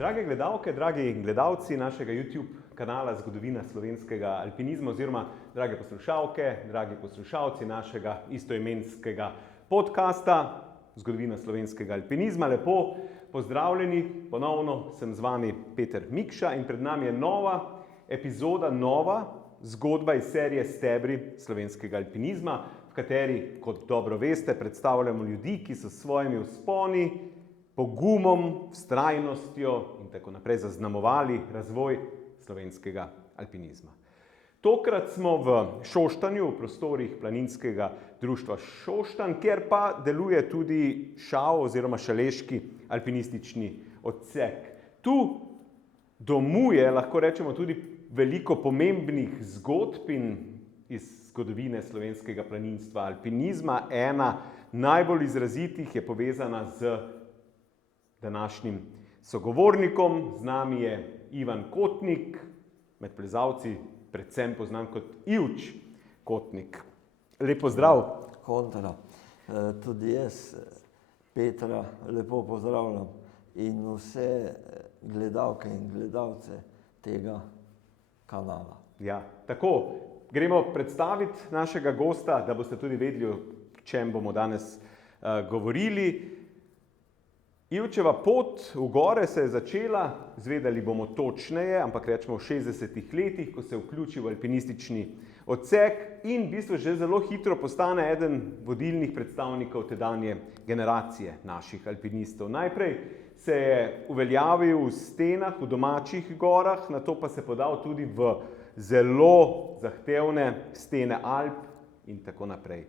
Drage gledalke, dragi gledalci našega YouTube kanala Zgodovina slovenskega alpinizma oziroma drage poslušalke, dragi poslušalci našega istoimenskega podcasta Zgodovina slovenskega alpinizma. Lepo pozdravljeni, ponovno sem z vami Peter Mikša in pred nami je nova epizoda, nova zgodba iz serije Stebri slovenskega alpinizma, v kateri, kot dobro veste, predstavljamo ljudi, ki so s svojimi vzponi, pogumom, vztrajnostjo in tako naprej zaznamovali razvoj slovenskega alpinizma. Tokrat smo v Šoštanju, v prostorih Planinskega društva Šoštanj, kjer pa deluje tudi ŠAO oziroma Šaleški alpinistični odsek. Tu domuje, lahko rečemo, tudi veliko pomembnih zgodb in iz zgodovine slovenskega planinstva, alpinizma. Ena najbolj izrazitih je povezana z današnjim sogovornikom. Z nami je Ivan Kotnik, med plezalci predvsem poznan kot Ivč Kotnik. Lep pozdrav. Kontra. Tudi jaz Petra lepo pozdravljam in vse gledalke in gledalce tega kanala. Ja, tako. Gremo predstaviti našega gosta, da boste tudi vedeli, o čem bomo danes govorili. Ivčeva pot v gore se je začela, zvedeli bomo točneje, ampak rečemo v 60-ih letih, ko se vključi v alpinistični odsek in v bistvu že zelo hitro postane eden vodilnih predstavnikov tedanje generacije naših alpinistov. Najprej se je uveljavil v stenah, v domačih gorah, nato pa se podal tudi v zelo zahtevne stene Alp in tako naprej.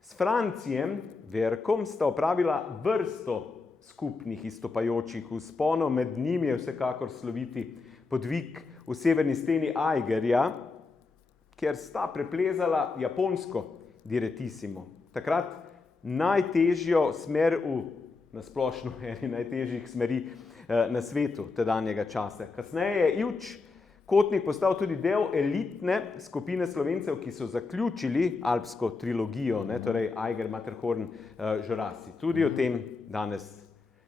S Francijem Verkom sta opravila vrsto skupnih izstopajočih vzponov, med njimi je vsekakor sloviti podvig v severni steni Eigerja, kjer sta preplezala japonsko Direttissimo. Takrat najtežjo smer na splošno eni najtežjih smeri na svetu tedanjega časa. Kasneje je Ivč Kotnik postal tudi del elitne skupine Slovencev, ki so zaključili alpsko trilogijo, torej Eiger, Matterhorn, Žorasi. Tudi o tem danes.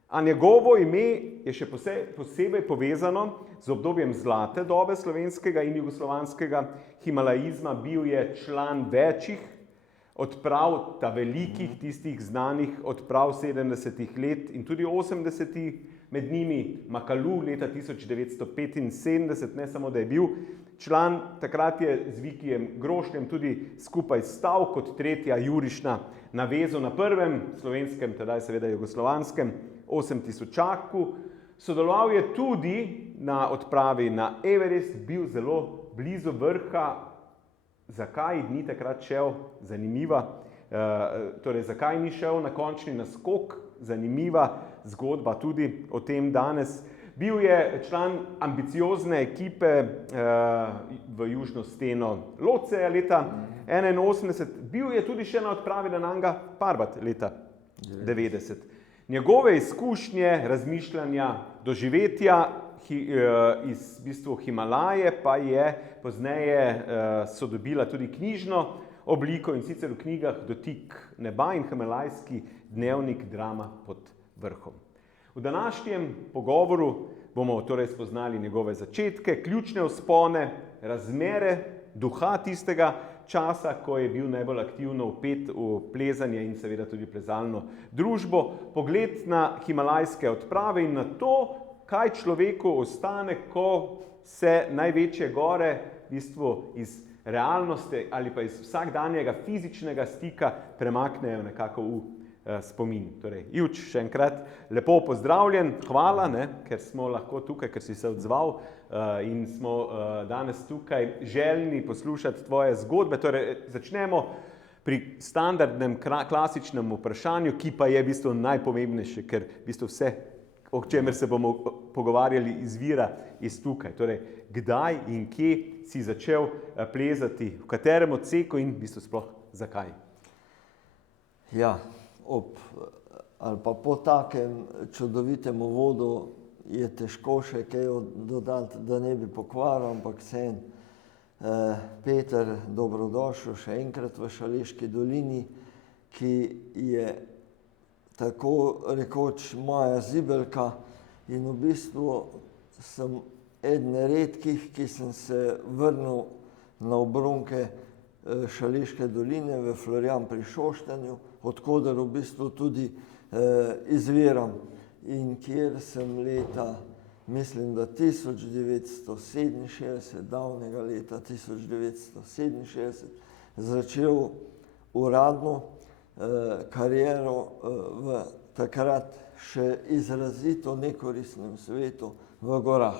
A njegovo ime je še posebej povezano z obdobjem zlate dobe slovenskega in jugoslovanskega himalaizma. Bil je član večjih odprav, ta velikih, tistih znanih odprav 70-ih let in tudi 80-ih, med njimi Makalu leta 1975, ne samo da je bil član, takrat je z Vikijem Grošljem tudi skupaj stal kot tretja jurišna na vezu na prvem slovenskem, tedaj seveda jugoslovanskem, 8000-čaku. Sodeloval je tudi na odpravi na Everest, bil zelo blizu vrha. Zakaj ni takrat šel? Zanimiva. Torej, zakaj ni šel na končni naskok? Zanimiva zgodba tudi o tem danes. Bil je član ambiciozne ekipe v južno steno Lotseja leta 1981. Bil je tudi še na odpravi na Nanga Parbat leta 1990. Njegove izkušnje, razmišljanja, doživetja iz v bistvu Himalaje pa je pozneje so dobila tudi knjižno obliko in sicer v knjigah Dotik neba in Himalajski dnevnik Drama pod vrhom. V današnjem pogovoru bomo torej spoznali njegove začetke, ključne vzpone, razmere duha tistega časa, ko je bil najbolj aktivno vpet v plezanje in seveda tudi plezalno družbo, pogled na himalajske odprave in na to, kaj človeku ostane, ko se največje gore v bistvu iz realnosti ali pa iz vsakdanjega fizičnega stika premaknejo nekako v spomin. Torej, Ivč, še enkrat lepo pozdravljen, hvala, ker smo lahko tukaj, ker si se odzval in smo danes tukaj željni poslušati tvoje zgodbe. Torej, začnemo pri standardnem klasičnem vprašanju, ki pa je v bistvu najpomembnejše, ker v bistvu vse, o čemer se bomo pogovarjali, izvira iz tukaj. Torej, kdaj in kje si začel plezati, v katerem odseku in v bistvu sploh zakaj? Ja, ali pa po takem čudovitem uvodu je težko še kaj dodati, da ne bi pokvaril, ampak vseeno. Peter, dobrodošel še enkrat v Šaleški dolini, ki je tako rekoč moja zibelka in v bistvu sem eden redkih, ki sem se vrnil na obronke Šaleške doline v Florjan pri Šoštanju, odkoder v bistvu tudi izviram in kjer sem leta, mislim, da 1967, davnega leta 1967, začel uradno kariero v takrat še izrazito nekoristnem svetu v gorah.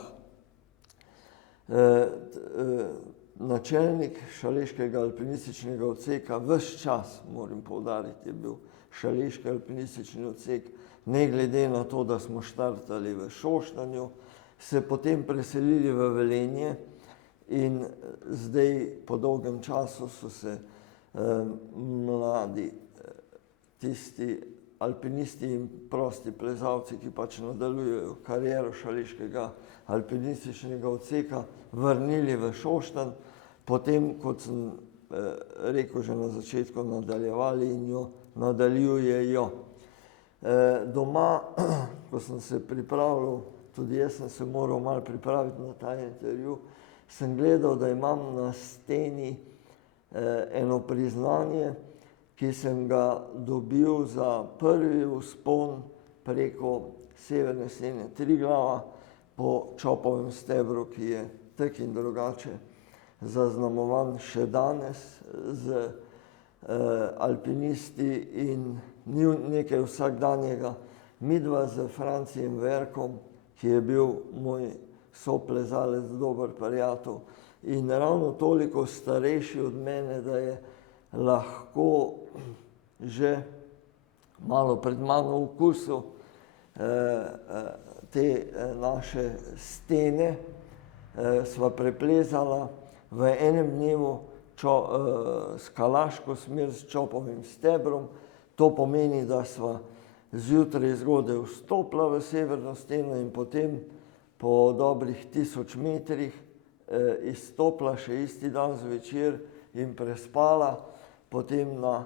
Načelnik Šaleškega alpinističnega odseka, ves čas, moram poudariti, je bil Šaleški alpinistični odsek, ne glede na to, da smo štartali v Šoštanju, se potem preselili v Velenje in zdaj po dolgem času so se mladi, tisti alpinisti in prosti plezalci, ki pač nadaljujejo kariero Šaleškega alpinističnega odseka, vrnili v Šoštanj, potem, kot sem rekel že na začetku, nadaljevali in jo nadaljujejo. Doma, ko sem se pripravljal, tudi jaz sem se moral malo pripraviti na ta intervju, sem gledal, da imam na steni eno priznanje, ki sem ga dobil za prvi vzpon preko severne stene Triglava po Čopovem stebru, ki je tak in drugače zaznamovan še danes z alpinisti in ni nekaj vsakdanjega. Midva z Francijem Verkom, ki je bil moj soplezalec, dober prijatelj in ravno toliko starejši od mene, da je lahko že malo pred mano okusil te naše stene, sva preplezala v enem dnevu skalaško smer s Čopovim stebrom. To pomeni, da sva zjutraj zgodaj vstopila v severno steno in potem po dobrih 1000 metrih izstopila še isti dan zvečer in prespala, potem na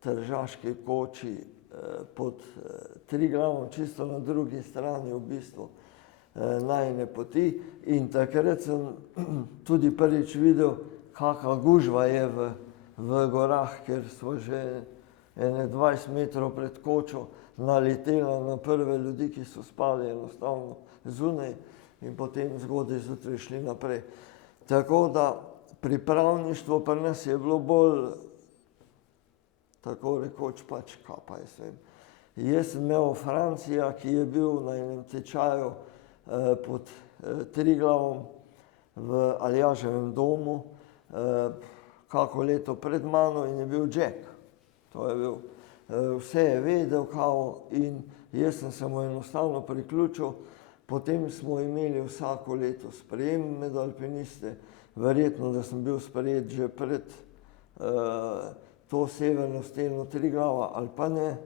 Tržaški koči pod Triglavom, čisto na drugi strani v bistvu najine poti. In takrat sem tudi prvič videl, kakšna gužva je v gorah, ker smo že ene 20 metrov pred kočo naletela na prve ljudi, ki so spali enostavno zunaj in potem zgodaj zjutraj šli naprej. Tako da pripravništvo pri nas je bilo bolj tako rekoč pač, kaj pa jaz vem. Jaz sem imel Francija, ki je bil na enem tečaju pod Triglavom v Aljaževem domu, kako leto pred mano in je bil Jack. To je bil, vse je vedel kao in jaz sem se mu enostavno priključil. Potem smo imeli vsako leto sprejem med alpiniste, verjetno, da sem bil sprejet že pred to severno steno Triglava ali pa ne,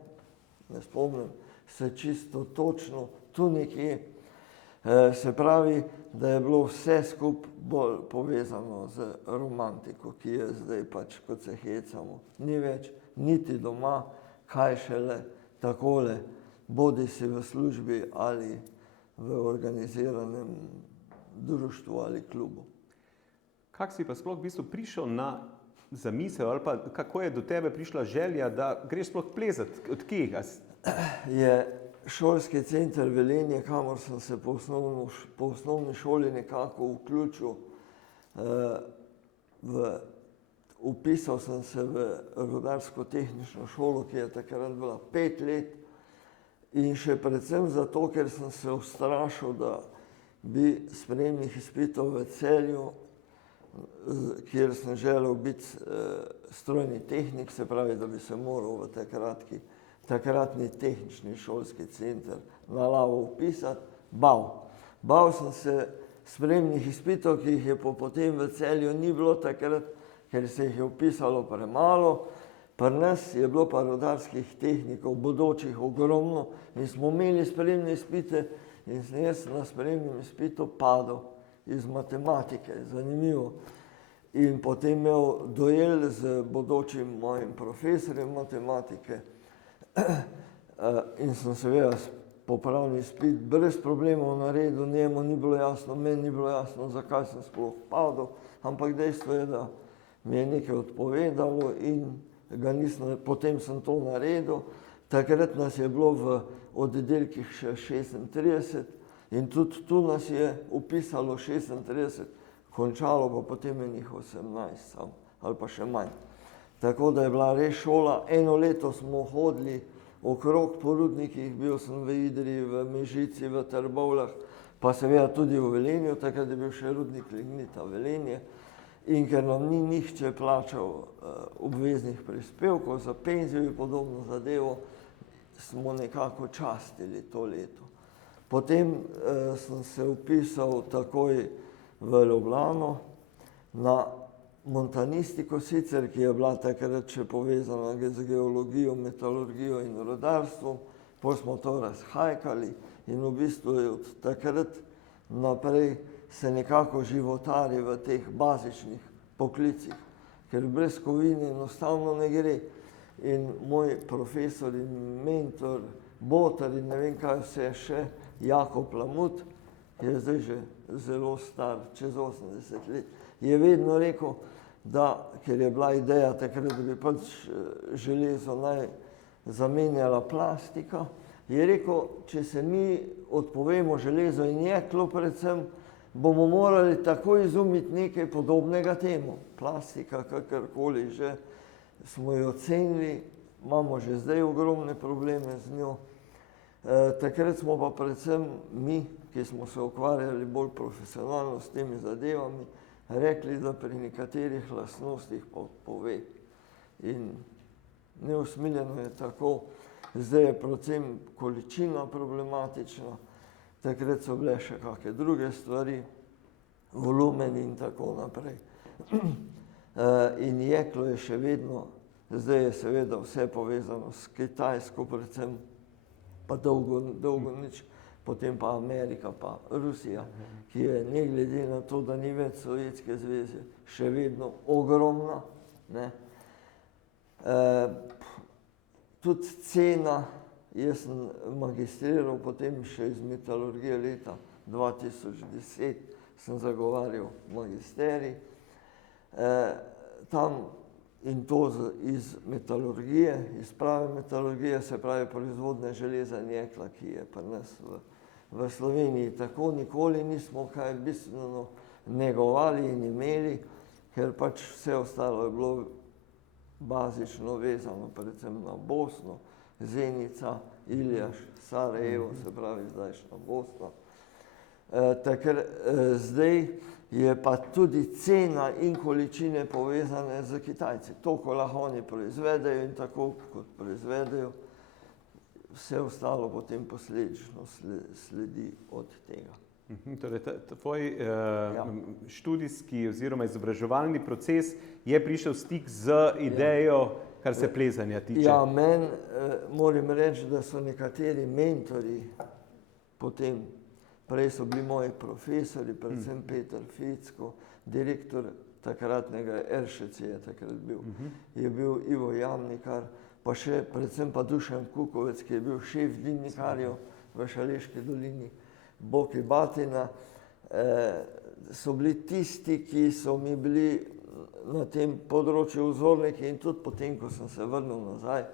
ne spomnim se čisto točno, tu nekje. Se pravi, da je bilo vse skupaj bolj povezano z romantiko, ki je zdaj pač, kot se hecamo, ni več niti doma, kaj šele takole, bodi si v službi ali v organiziranem društvu ali klubu. Kako si pa sploh v bistvu prišel na zamisel ali pa kako je do tebe prišla želja, da greš sploh plezati? Od kje? Je šolski center Velenje, kamor sem se po osnovni šoli nekako vključil. Vpisal sem se v rudarsko-tehnično šolo, ki je takrat bila 5 let. In še predvsem zato, ker sem se ustrašil, da bi sprejemnih izpitov v Celju, kjer sem želel biti strojni tehnik, se pravi, da bi se moral v takratni tehnični šolski center na Lavu vpisati, bal. Bal sem se sprejemnih izpitov, ki jih je potem v Celju ni bilo takrat, ker se jih je vpisalo premalo. Pri nas je bilo pa rudarskih tehnikov, bodočih, ogromno in smo imeli sprejemne izpite in sem jaz na sprejemnem izpitu padel iz matematike, zanimivo. In potem imel duel z bodočim mojim profesorjem matematike, in sem seveda popravni izpit brez problemov naredil, njemu ni bilo jasno, meni ni bilo jasno, zakaj sem sploh padel, ampak dejstvo je, da mi je nekaj odpovedalo in potem sem to naredil. Takrat nas je bilo v oddelkih še 36 in tudi tu nas je upisalo 36, končalo pa potem enih 18 sam, ali pa še manj. Tako da je bila res šola. Eno leto smo hodili okrog po rudnikih, bil sem v Idriji, v Mežici, v Trbovljah, pa seveda tudi v Velenju, takrat je bil še rudnik lignita Velenje. In ker nam ni nihče plačal obveznih prispevkov za penzijo in podobno zadevo, smo nekako častili to leto. Potem sem se vpisal takoj v Ljubljano na montanistiko sicer, ki je bila takrat še povezana z geologijo, metalurgijo in rudarstvom. Potem smo to razhajkali in v bistvu je od takrat naprej se nekako životari v teh bazičnih poklicih, ker brez kovine enostavno ne gre. In moj profesor in mentor, botar in ne vem kaj vse še, Jakob Lamut, ki je zdaj že zelo star, čez 80 let, je vedno rekel, da, ker je bila ideja takrat, da bi pač železo naj zamenjala plastika, je rekel, če se mi odpovemo železo in jeklo predvsem, bomo morali takoj izumiti nekaj podobnega temu. Plastika, kakorkoli že, smo jo ocenili, imamo že zdaj ogromne probleme z njo. Takrat smo pa predvsem mi, ki smo se ukvarjali bolj profesionalno s temi zadevami, rekli, da pri nekaterih lastnostih pove. In neusmiljeno je tako, zdaj je predvsem količina problematična, takrat so bile še kakšne druge stvari, volumeni in tako naprej. In jeklo je še vedno, zdaj je seveda vse povezano s Kitajsko predvsem, pa dolgo nič, potem pa Amerika, pa Rusija, ki je ne glede na to, da ni več Sovjetske zveze, še vedno ogromna. Tudi cena, jaz sem magistriral potem še iz metalurgije leta 2010, sem zagovarjal magisterij. Tam in to iz metalurgije, iz prave metalurgije, se pravi proizvodnje železa in jekla, ki je pri nas v Sloveniji tako nikoli nismo kaj bistveno negovali in imeli, ker pač vse ostalo je bilo bazično vezano predvsem na Bosno, Zenica, Iljaš, Sarajevo, se pravi zdajšnja Bosna. Zdaj je pa tudi cena in količine povezane z Kitajci. To, ko lahko oni proizvedejo in tako, kot proizvedejo, vse ostalo potem posledično sledi od tega. Torej, tvoj študijski oziroma izobraževalni proces je prišel v stik z idejo, kar se plezanja tiče. Ja, meni moram reči, da so nekateri mentori potem, prej so bili moji profesori, predvsem Peter Ficko, direktor takratnega RŠC je takrat bil, je bil Ivo Jamnikar, pa še predvsem pa Dušan Kukovec, ki je bil šef dimnikarjev v Šaleški dolini, Boki Batina, so bili tisti, ki so mi bili na tem področju vzorniki in tudi potem, ko sem se vrnil nazaj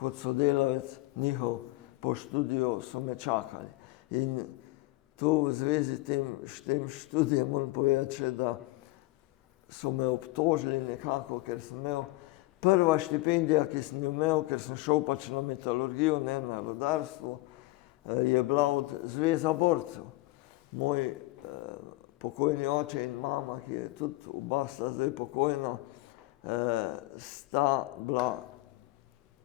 kot sodelavec njihov po študiju, so me čakali. In tu v zvezi s tem študijem moram povedati še, da so me obtožili nekako, ker sem imel prva štipendija, ki sem jo imel, ker sem šel pač na metalurgijo, ne na rudarstvo, je bila od Zveza borcev. Moj pokojni oče in mama, ki je tudi oba sta zdaj pokojna, sta bila,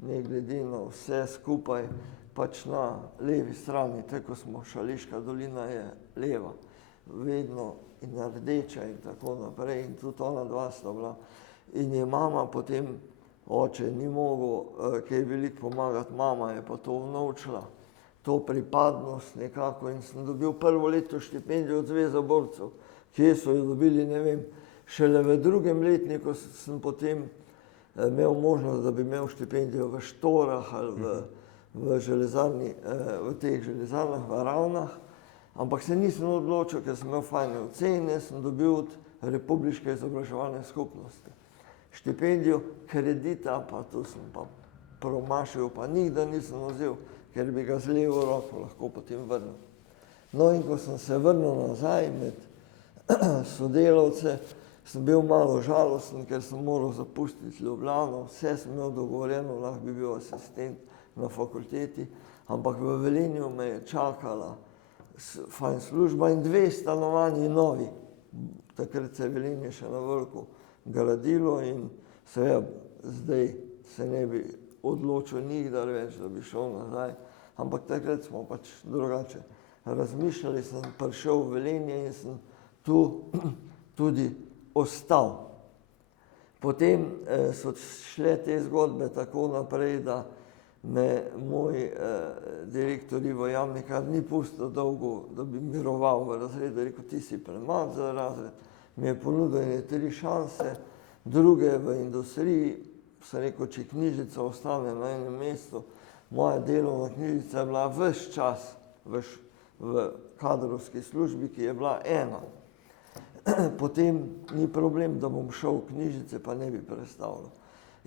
ne glede na vse skupaj, pač na levi strani, tako smo, Šaleška dolina je leva, vedno in rdeča in tako naprej, in tudi ona dva sta bila. In je mama potem, oče ni mogel kaj veliko pomagati, mama je pa to vnovčila, to pripadnost nekako, in sem dobil prvo leto štipendijo od Zveze borcev. Kje so jo dobili, ne vem, šele v drugem letniku sem potem imel možnost, da bi imel štipendijo v Štorah ali v železarni, v teh železarnah v Ravnah, ampak se nisem odločil, ker sem imel fajne ocene, sem dobil od Republiške izobraževalne skupnosti štipendijo, kredita, pa tu sem pa promašil, pa nikdar nisem vzel, ker bi ga z levo roko lahko potem vrnil. No in ko sem se vrnil nazaj med sodelavce, sem bil malo žalosten, ker sem moral zapustiti Ljubljano, vse sem imel dogovorjeno, lahko bi bil asistent na fakulteti, ampak v Velenju me je čakala fajn služba in 2 stanovanji novi. Takrat se je Velenje še na veliko gradilo in seveda zdaj se ne bi odločil nikdar več, da bi šel nazaj, ampak takrat smo pač drugače razmišljali, sem prišel v Velenje in sem tu tudi ostal. Potem so šle te zgodbe tako naprej, da me moj direktor Ivo Jamnikar ni pustil dolgo, da bi miroval v razredu, rekel, ti si premlad za razred, mi je ponudil 3 šanse, druge v industriji, sem rekel, če knjižica ostane na enem mestu, moja delovna knjižica je bila ves čas v kadrovski službi, ki je bila ena. Potem ni problem, da bom šel v knjižice, pa ne bi prestavljal.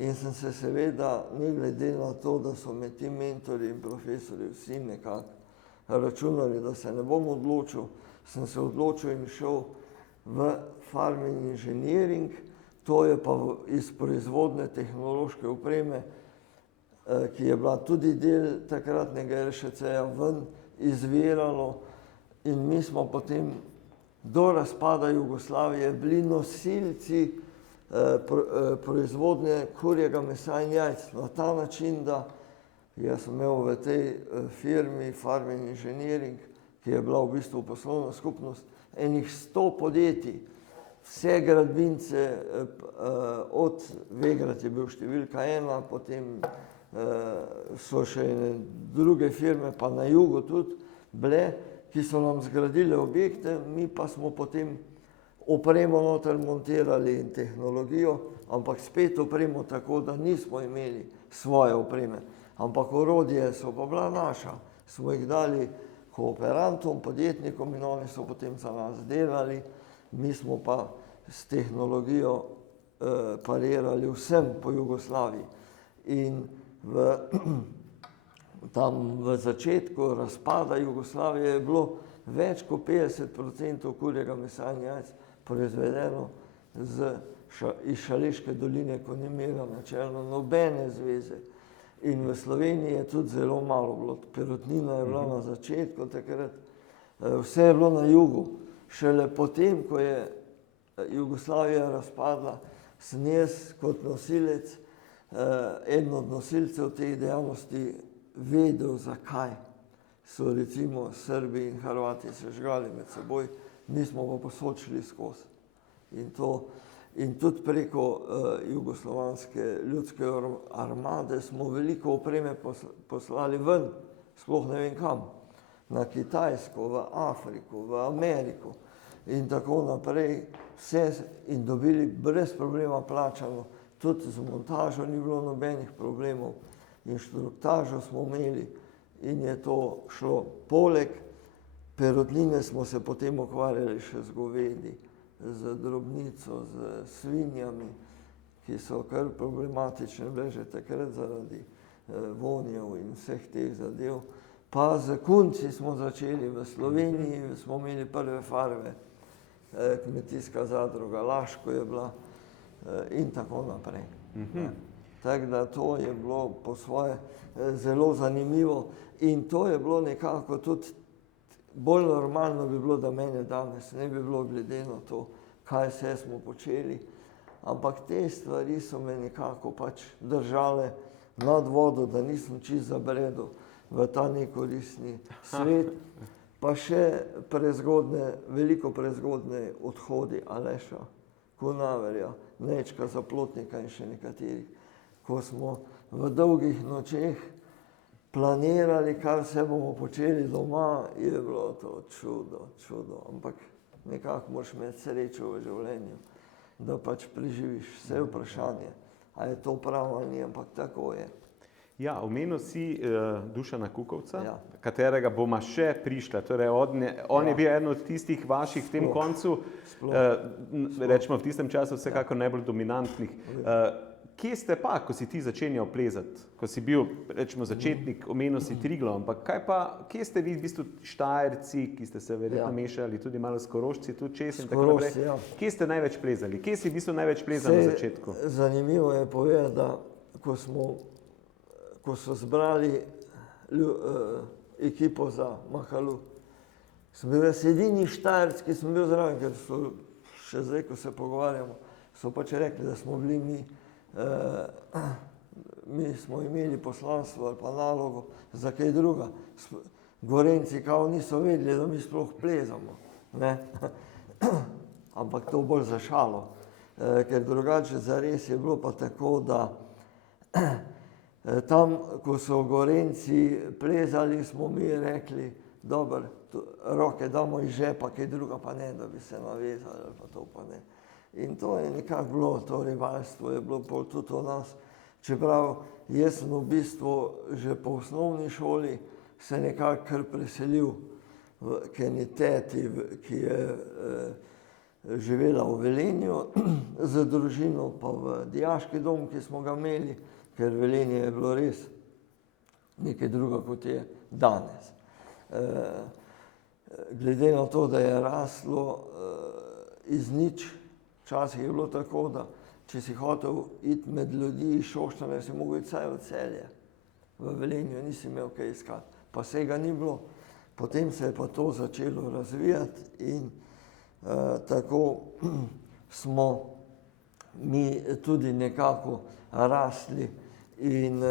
In sem se seveda, ne glede na to, da so me ti mentori in profesori vsi nekako računali, da se ne bom odločil, sem se odločil in šel v farming inženiring, to je pa iz proizvodne tehnološke opreme, ki je bila tudi del takratnega RŠC-ja ven izviralo in mi smo potem do razpada Jugoslavije bili nosilci proizvodnje kurjega mesa in jajc na ta način, da jaz sem imel v tej firmi Farming Engineering, ki je bila v bistvu poslovna skupnost, enih 100 podjetij, vse gradbince, od Vegrad je bil številka 1, potem so še druge firme, pa na jugu tudi bile, ki so nam zgradile objekte, mi pa smo potem opremo noter montirali in tehnologijo, ampak spet opremo tako, da nismo imeli svoje opreme, ampak orodje so pa bila naša, smo jih dali kooperantom, podjetnikom in oni so potem za nas delali, mi smo pa s tehnologijo parirali vsem po Jugoslaviji. In tam v začetku razpada Jugoslavije je bilo več kot 50% kurjega mesa in jajc proizvedeno iz Šaleške doline, ko ni imela načelno nobene zveze. In v Sloveniji je tudi zelo malo bilo, perutnina je bila na začetku takrat, vse je bilo na jugu. Šele potem, ko je Jugoslavija razpadla, sem jaz kot nosilec, eden od nosilcev teh dejavnosti vedel, zakaj so recimo Srbi in Hrvati se žgali med seboj, mi smo pa posod šli skozi. In tudi preko jugoslovanske ljudske armade smo veliko opreme poslali ven, sploh ne vem kam, na Kitajsko, v Afriko, v Ameriko in tako naprej, vse in dobili brez problema plačano, tudi z montažo ni bilo nobenih problemov, inštruktažo smo imeli in je to šlo. Poleg perutnine smo se potem ukvarjali še z govedi, z drobnico, z svinjami, ki so kar problematične bile že takrat zaradi vonjev in vseh teh zadev. Pa z kunci smo začeli v Sloveniji, smo imeli prve farme, kmetijska zadruga Laško je bila in tako naprej. Tako da to je bilo po svoje zelo zanimivo in to je bilo nekako tudi bolj normalno bi bilo, da mene danes ne bi bilo glede na to, kaj vse smo počeli, ampak te stvari so me nekako pač držale nad vodo, da nisem čisto zabredel v ta nekoristni svet, pa še prezgodne, veliko prezgodne odhodi Aleša Kunaverja, Nečka Zaplotnika in še nekaterih, ko smo v dolgih nočeh planirali, kar vse bomo počeli doma, je bilo to čudo, ampak nekako moraš imeti srečo v življenju, da pač preživiš vse vprašanje, a je to prav ali ni, ampak tako je. Ja, omenil si Dušana Kukovca, Ja. katerega bomo še prišla. Torej, on je bil eden od tistih vaših v tem koncu, rečemo v tistem času vsekakor najbolj dominantnih. Kje ste pa, ko si ti začenjal plezati? Ko si bil, rečemo, začetnik, omenil si Triglav, ampak kje ste vi v bistvu Štajerci, ki ste se verjetno mešali tudi malo s Korošci, tudi Česi in tako naprej? Ja. Kje ste največ plezali? Kje si v bistvu največ plezal na začetku? Zanimivo je povedati, da ko so zbrali ekipo za Mahalu, sem bil jaz edini Štajerc, ki sem bil zraven, ker so še zdaj, ko se pogovarjamo, so pač rekli, da smo bili mi smo imeli poslanstvo ali pa nalogo za kaj druga. Gorenci kao niso vedeli, da mi sploh plezamo. Ne? Ampak to bolj za šalo. Ker drugače zares je bilo pa tako, da tam, ko so Gorenci plezali, smo mi rekli, dobro, roke damo iz žepa, kaj druga pa ne, da bi se navezali ali pa to pa ne. In to je nekako bilo, to rivalstvo je bilo pol tudi o nas. Čeprav jaz sem v bistvu že po osnovni šoli se nekako kar preselil k eni teti, ki je živela v Velenju z družino, pa v dijaški dom, ki smo ga imeli, ker Velenje je bilo res nekaj druga, kot je danes. Glede na to, da je raslo iz nič, včasih je bilo tako, da če si hotel iti med ljudi iz Šoštanja, si mogel iti vsaj v Celje. V Velenju nisi imel kaj iskati. Pa vsega ni bilo. Potem se je pa to začelo razvijati in tako smo mi tudi nekako rasli in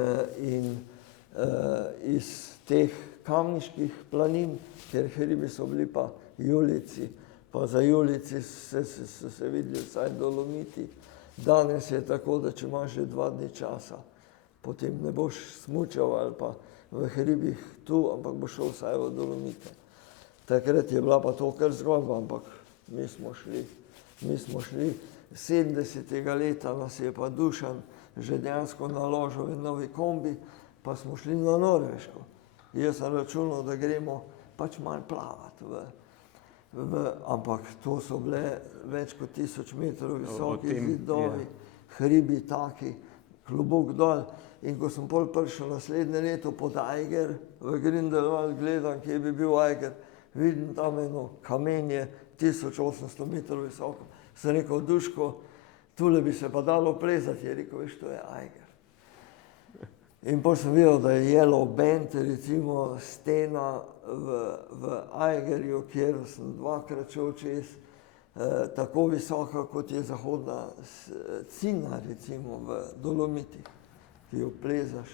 iz teh kamniških planin, ker hribi so bili pa Julijci, pa za Julijci so se videli vsaj Dolomiti. Danes je tako, da če imaš že 2 dni časa, potem ne boš smučal ali pa v hribih tu, ampak boš šel vsaj v Dolomite. Takrat je bila pa to kar zgodba, ampak mi smo šli 70. leta, nas je pa Dušan že dejansko naložil en novi kombi, pa smo šli na Norveško. Jaz sem računal, da gremo pač malo plavati ampak to so bile več kot 1000 metrov visoki zidovi, hribi taki, klobuk dol. In ko sem pol prišel naslednje leto pod Eiger, v Grindelwald gledam, kje bi bil Eiger, vidim tam eno kamenje 1800 metrov visoko. Sem rekel, Duško, tule bi se pa dalo plezati. Je rekel, veš, to je Eiger. In potem sem videl, da je Yellow Bend, recimo stena v Eigerju, kjer sem 2-krat šel čez, tako visoka, kot je zahodna Cina, recimo v Dolomitih, ki jo plezaš.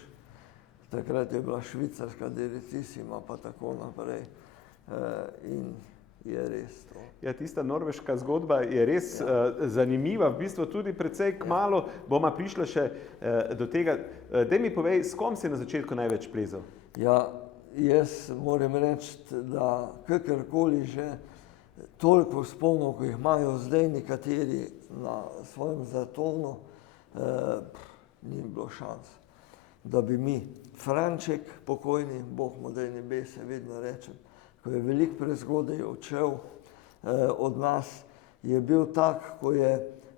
Takrat je bila švicarska Deretisima, pa tako naprej. In je res to. Ja, tista norveška zgodba je res zanimiva, v bistvu tudi precej kmalu bomo prišli še do tega. Daj mi povej, s kom si na začetku največ plezal? Ja, jaz moram reči, da kakorkoli že toliko vzponov, ko jih imajo zdaj nekateri na svojem zatonu, ni bilo šans. Da bi mi, Franček, pokojni, Bog mu daj nebese, vedno rečem, ko je veliko prezgodaj odšel od nas, je bil tak, ko je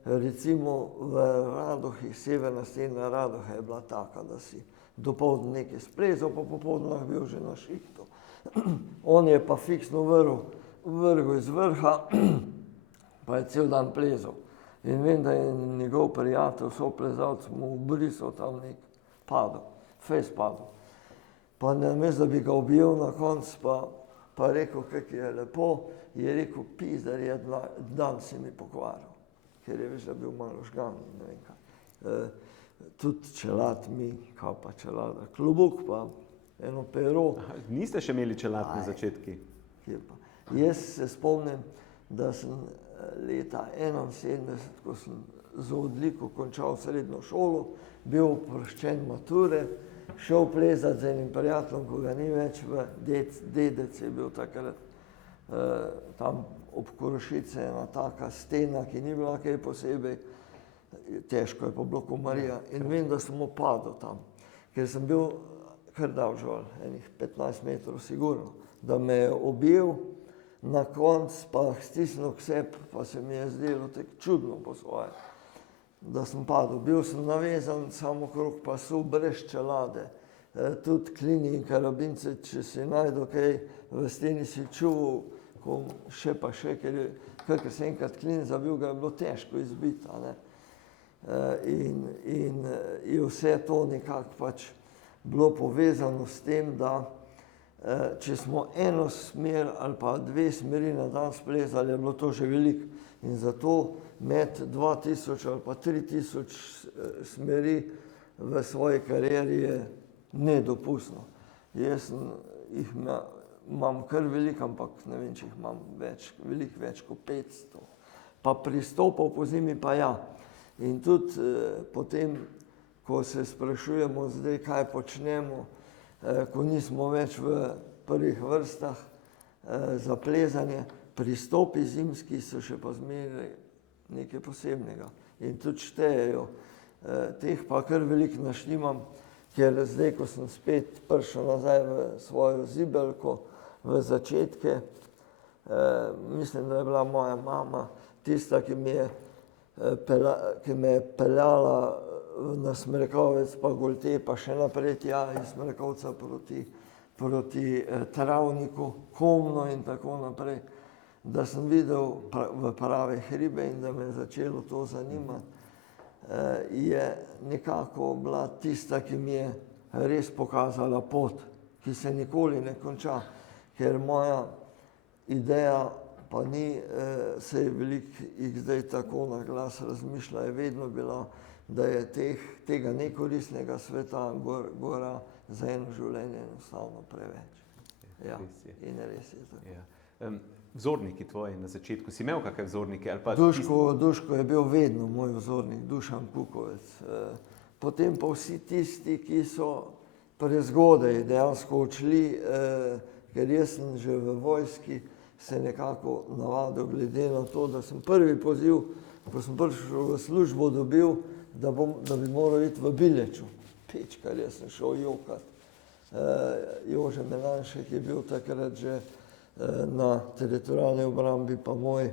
recimo v Radohi, severna stena Radohe je bila taka, da si dopoldne nekaj splezal, pa popoldne bil že na šihtu. On je pa fiksno vrgel iz vrha, pa je cel dan plezal. In vem, da je njegov prijatelj, soplezalec, mu obrisal tam nek padel, fejs padel. Pa namesto, da bi ga objel na koncu, pa rekel, kak je lepo, je rekel, pizdar je, dan si mi pokvaril, ker je veš, da bil malo žgan, ne vem kaj. Tudi čelad mi, kaj pa čelada, klobuk pa, eno pero. Niste še imeli čelad na začetki? Jaz se spomnim, da sem leta 71, ko sem z odliko končal srednjo šolo, bil oproščen mature, šel plezati z enim prijateljem, ko ga ni več, v Dedec je bil takrat, tam ob Korošice, ena taka stena, ki ni bila kaj posebej, težko je pa bilo ko Marija. In vem, da sem padel tam. ker sem bil kar dolžal, enih 15 metrov sigurno, da me je objel, na koncu pa stisnil k sebi, pa se mi je zdelo tako čudno po svoje, da sem padel. Bil sem navezan samo okrog pasu, brez čelade, tudi klini in karabince, če si najdel kaj v steni, si čuval, ko še pa še, ker se enkrat klin zabil, ga je bilo težko izbiti, a ne. In je vse to nekako pač bilo povezano s tem, da če smo eno smer ali pa dve smeri na dan splezali, je bilo to že veliko. In zato med 2000 ali pa 3000 smeri v svoji karieri je nedopustno. Jaz jih imam kar veliko, ampak ne vem, če jih imam veliko več kot 500. Pa pristopov po zimi pa ja. In tudi potem, ko se sprašujemo zdaj, kaj počnemo, ko nismo več v prvih vrstah za plezanje, pristopi zimski so še pa zmeraj nekaj posebnega. In tudi štejejo. Teh pa kar veliko naštimam, ker zdaj, ko sem spet prišel nazaj v svojo zibelko, v začetke, mislim, da je bila moja mama tista, ki me je peljala na Smrekovec, pa Golte, pa še naprej tja iz Smrekovca proti Travniku, Komno in tako naprej, da sem videl v prave hribe in da me je začelo to zanimati. Je nekako bila tista, ki mi je res pokazala pot, ki se nikoli ne konča, ker moja ideja pa ni, se je veliko jih zdaj tako na glas razmišlja, je vedno bila, da je tega nekoristnega sveta gora za eno življenje enostavno preveč. Ja, in res je tako. Ja. Vzorniki tvoji na začetku, si imel kakšne vzornike? Ali pa Duško je bil vedno moj vzornik, Dušan Kukovec. Potem pa vsi tisti, ki so prezgodaj dejansko odšli, ker jaz sem že v vojski se nekako navadil, glede na to, da sem prvi poziv, ko sem prišel v službo, dobil, da bi moral iti v Bileču. Pečkar, jaz sem šel jokat. Jože Melanšek je bil takrat že na teritorialni obrambi, pa moj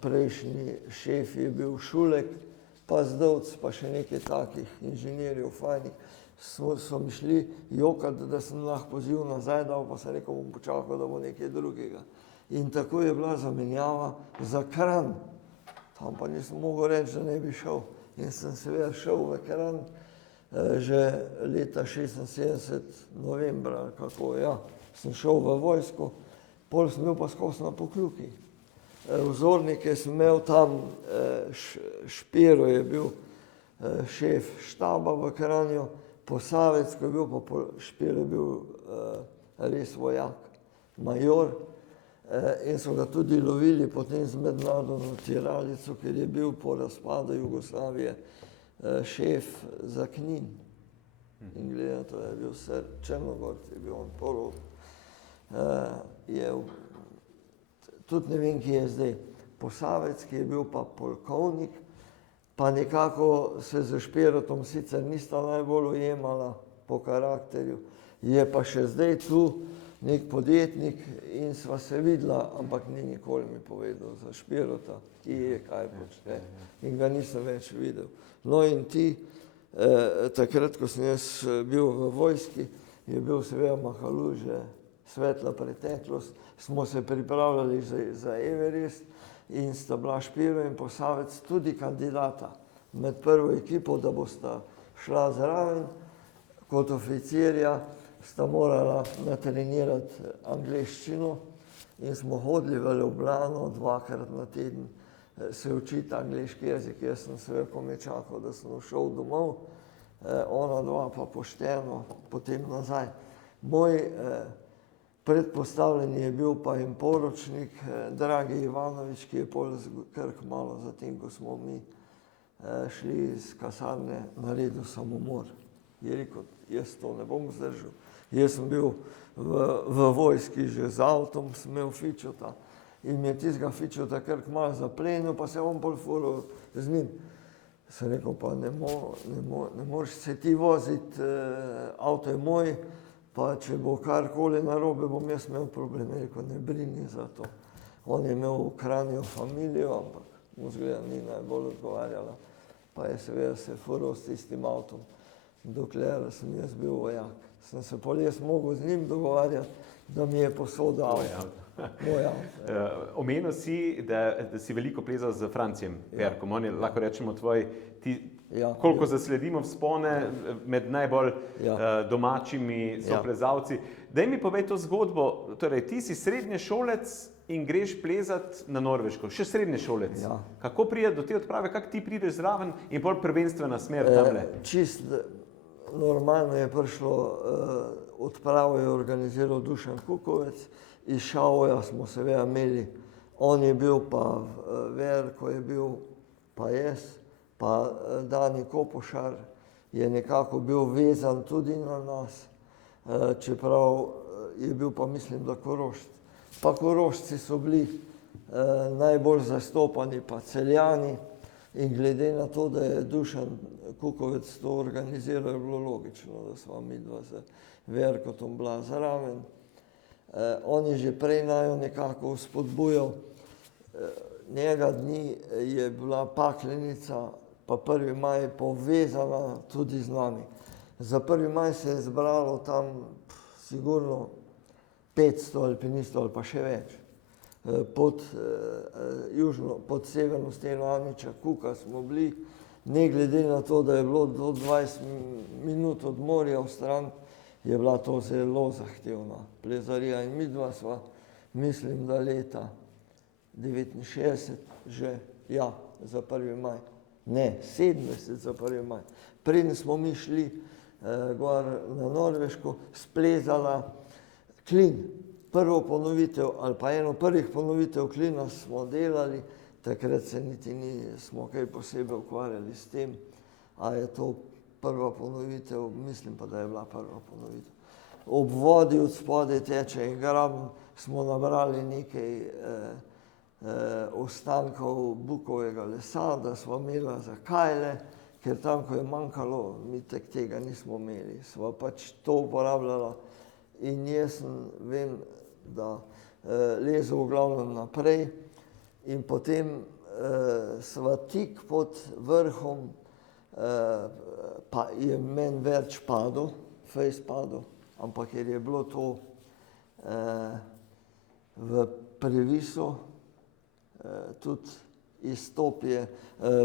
prejšnji šef je bil Šulek, pa Zdovc, pa še nekaj takih inženirjev fajnih. So mi šli jokati, da sem lahko poziv nazaj dal, pa sem rekel, bom počakal, da bo nekaj drugega. In tako je bila zamenjava za Kranj. Tam pa nisem mogel reči, da ne bi šel. In sem seveda šel v Kranj že leta 76 novembra, kako ja, sem šel v vojsko, pol sem bil pa skozi na Pokljuki. Vzornike sem imel tam, Špiro je bil šef štaba v Kranju, Posavec, ko je bil, pa Špir je bil res vojak, major, in so ga tudi lovili potem z mednarodno tiralico, ker je bil po razpadu Jugoslavije šef za Knin. In glede, to je bil Črnogorc, je bil on porod. Tudi ne vem, ki je zdaj. Posavec, ki je bil pa polkovnik, pa nekako se z Šperotom sicer nista najbolj ujemala po karakterju. Je pa še zdaj tu nek podjetnik in sva se videla, ampak ni nikoli mi povedal za Šperota, ki je kaj počne. In ga nisem več videl. No in ti, takrat, ko sem jaz bil v vojski, je bil seveda Mahaluž že svetla preteklost, smo se pripravljali za Everest in sta bila Špiro in Posavec tudi kandidata med prvo ekipo, da bosta šla zraven. Kot oficirja sta morala natrenirati angleščino in smo hodili v Ljubljano 2-krat na teden se učiti angleški jezik. Jaz sem seveda komaj čakal, da sem šel domov, ona dva pa pošteno potem nazaj. Moj predpostavljeni je bil pa en poročnik, Dragi Ivanovič, ki je pol kar kmalu zatem, ko smo mi šli iz kasarne, naredil samomor. Je rekel, jaz to ne bom zdržal. Jaz sem bil v vojski že z avtom, sem imel fičota in mi je tistega fičota kar kmalu zaplenil, pa se on pol furil z njim. Sem rekel, pa ne moreš se ti voziti, avto je moj, pa če bo karkoli narobe, bom jaz imel problem. Je rekel, ne brini za to. On je imel v Kranju familijo, ampak mu zgleda ni najbolj odgovarjala. Pa je seveda se fural s tistim avtom, dokler sem jaz bil vojak. Sem se pol jaz mogel z njim dogovarjati, da mi je posodil avto. Moj avto. Omenil si, da si veliko plezal z Francijem Perkom. On je, lahko rečemo, tvoj, koliko zasledimo vzpone med najbolj domačimi soplezalci. Daj mi povej to zgodbo, torej ti si srednješolec in greš plezat na Norveško, še srednješolec. Ja. Kako pride do te odprave, kako ti prideš zraven in pol prvenstvena smer tamle? Čist normalno je prišlo, odpravo je organiziral Dušan Kukovec, iz Šavoja smo seveda imeli, on je bil pa Verko je bil, pa jaz, pa Dani Kopošar je nekako bil vezan tudi na nas, čeprav je bil pa mislim, da Korošc. Pa Korošci so bili najbolj zastopani, pa Celjani, in glede na to, da je Dušan Kukovec to organiziral, je bilo logično, da sva midva z Verkotom bila zraven. On je že prej najo nekako spodbujal. Njega dni je bila Paklenica, pa 1. maj povezana tudi z nami. Za 1. maj se je zbralo tam sigurno 500 alpinistov ali pa še več. Pod severno steno Aniča Kuka smo bili, ne glede na to, da je bilo do 20 minut od morja v stran, je bila to zelo zahtevna plezarija in midva sva, mislim, da leta 69 že, za 1. maj, ne, 70 za 1. maj. Preden smo mi šli gor na Norveško, splezala klin. Prvo ponovitev ali pa eno prvih ponovitev klina smo delali, takrat se niti nismo kaj posebej ukvarjali s tem, a je to prva ponovitev, mislim pa, da je bila prva ponovitev. Ob vodi od spodaj teče in graben smo nabrali nekaj ostankov bukovega lesa, da smo imeli za kajle, ker tam, ko je manjkalo, mi tega nismo imeli. Sva pač to uporabljala in jaz vem, da lezel v glavnem naprej in potem sva tik pod vrhom, pa je meni več padel, fejs padel, ampak ker je bilo to v previsu, tudi izstopje,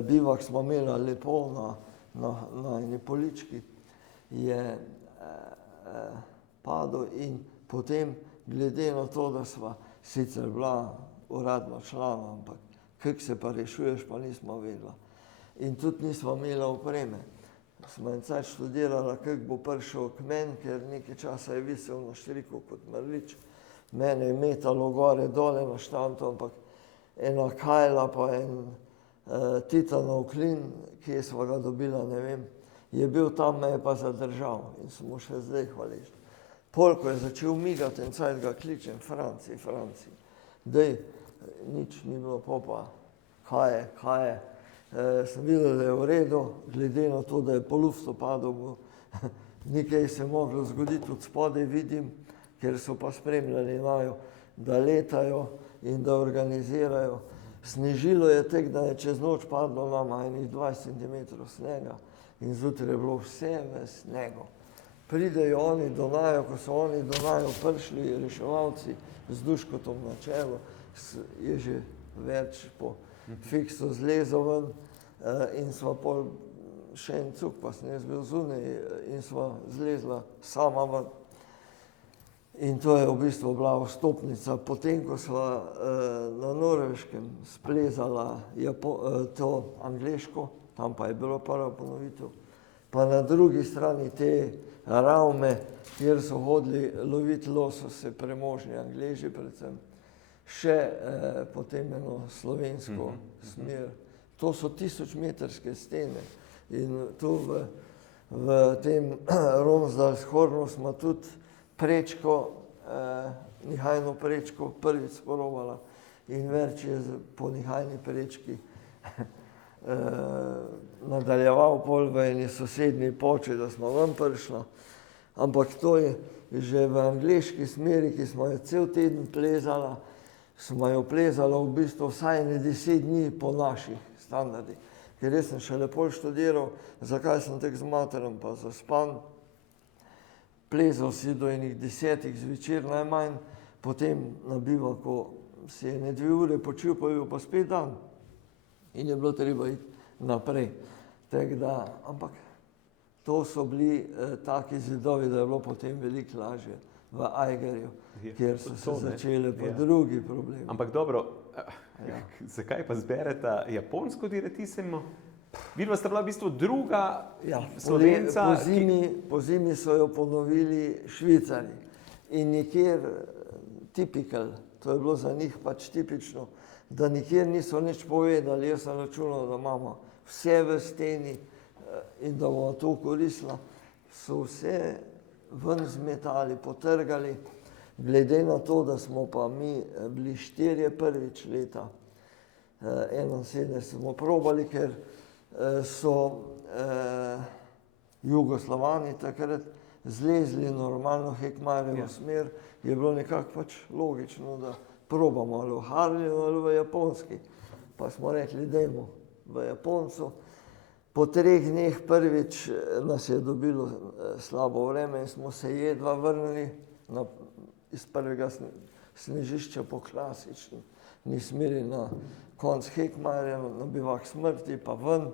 bivak smo imeli lepo na eni polički, je padel in potem glede na to, da sva sicer bila uradno člana, ampak kako se pa rešuješ, pa nismo vedela. In tudi nismo imela opreme. Smo en cajt študirala, kako bo prišel k meni, ker nekaj časa je visel na štriku kot mrlič. Mene je metalo gore, dole na štanto, ampak ena kajla pa en titanov klin, kje sva ga dobila, ne vem, je bil tam, me je pa zadržal in sem mu še zdaj hvaležen. Pol, ko je začel migati, en cajt ga kličem, Franci, daj, nič ni bilo, popa, kaj je, sem videl, da je v redu, glede na to, da je po luftu padel, nekaj se je moglo zgoditi, od spodaj vidim, ker so pa spremljali najo, da letajo in da organizirajo. Snežilo je tek, da je čez noč padlo nama enih 20 cm snega in zjutraj je bilo vse v snegu. Pridejo oni do naju, ko so oni do naju prišli, reševalci z Duškotom na čelu, je že več po fiksu zlezel ven in sva pol še en cuk, pa sem jaz bil zunaj in sva zlezla sama ven. In to je v bistvu bila vstopnica. Potem, ko sva na Norveškem splezala to angleško, tam pa je bilo prva ponovitev, pa na drugi strani te ravme, kjer so hodili loviti losose, premožni Angleži predvsem, še potem eno slovensko smer. To so 1000-metrske stene in tu v tem Romsdalshornu smo tudi prečko, nihajno prečko prvič sporobala in več je po nihajni prečki nadaljeval pol v eni sosednji Poči, da smo ven prišli. Ampak to je že v angleški smeri, ki smo jo cel teden plezala, smo jo plezala v bistvu vsaj 10 dni po naših standardih. Ker jaz sem še lepo študiral, zakaj sem tako zmatran pa zaspan. Plezal si do enih 10 zvečer najmanj, potem na bivaku si ene 2 ure počil, pa je bil pa spet dan. In je bilo treba iti naprej. Tako da, ampak to so bili taki zidovi, da je bilo potem veliko lažje v Aigerju, kjer so se začeli pa drugi problemi. Ampak dobro, zakaj pa zbereta japonsko diretisimo? Vidva sta bila v bistvu druga Slovenca. Po zimi so jo ponovili Švicari. In nikjer tipikal, to je bilo za njih pač tipično, da nikjer niso nič povedali. Jaz sem računal, da imamo vse v steni in da bomo to koristila. So vse ven zmetali, potrgali, glede na to, da smo pa mi bili 4 prvič leta, 71 smo probali, ker so Jugoslovani takrat zlezli normalno hekmarjevo smer, je bilo nekako pač logično, da probamo ali v Harliju ali v Japonski. Pa smo rekli, dajmo v Japoncu. Po 3 dneh prvič nas je dobilo slabo vreme in smo se jedva vrnili iz prvega snežišča po klasični smeri na konc Hekmarja, na bivak smrti, pa ven.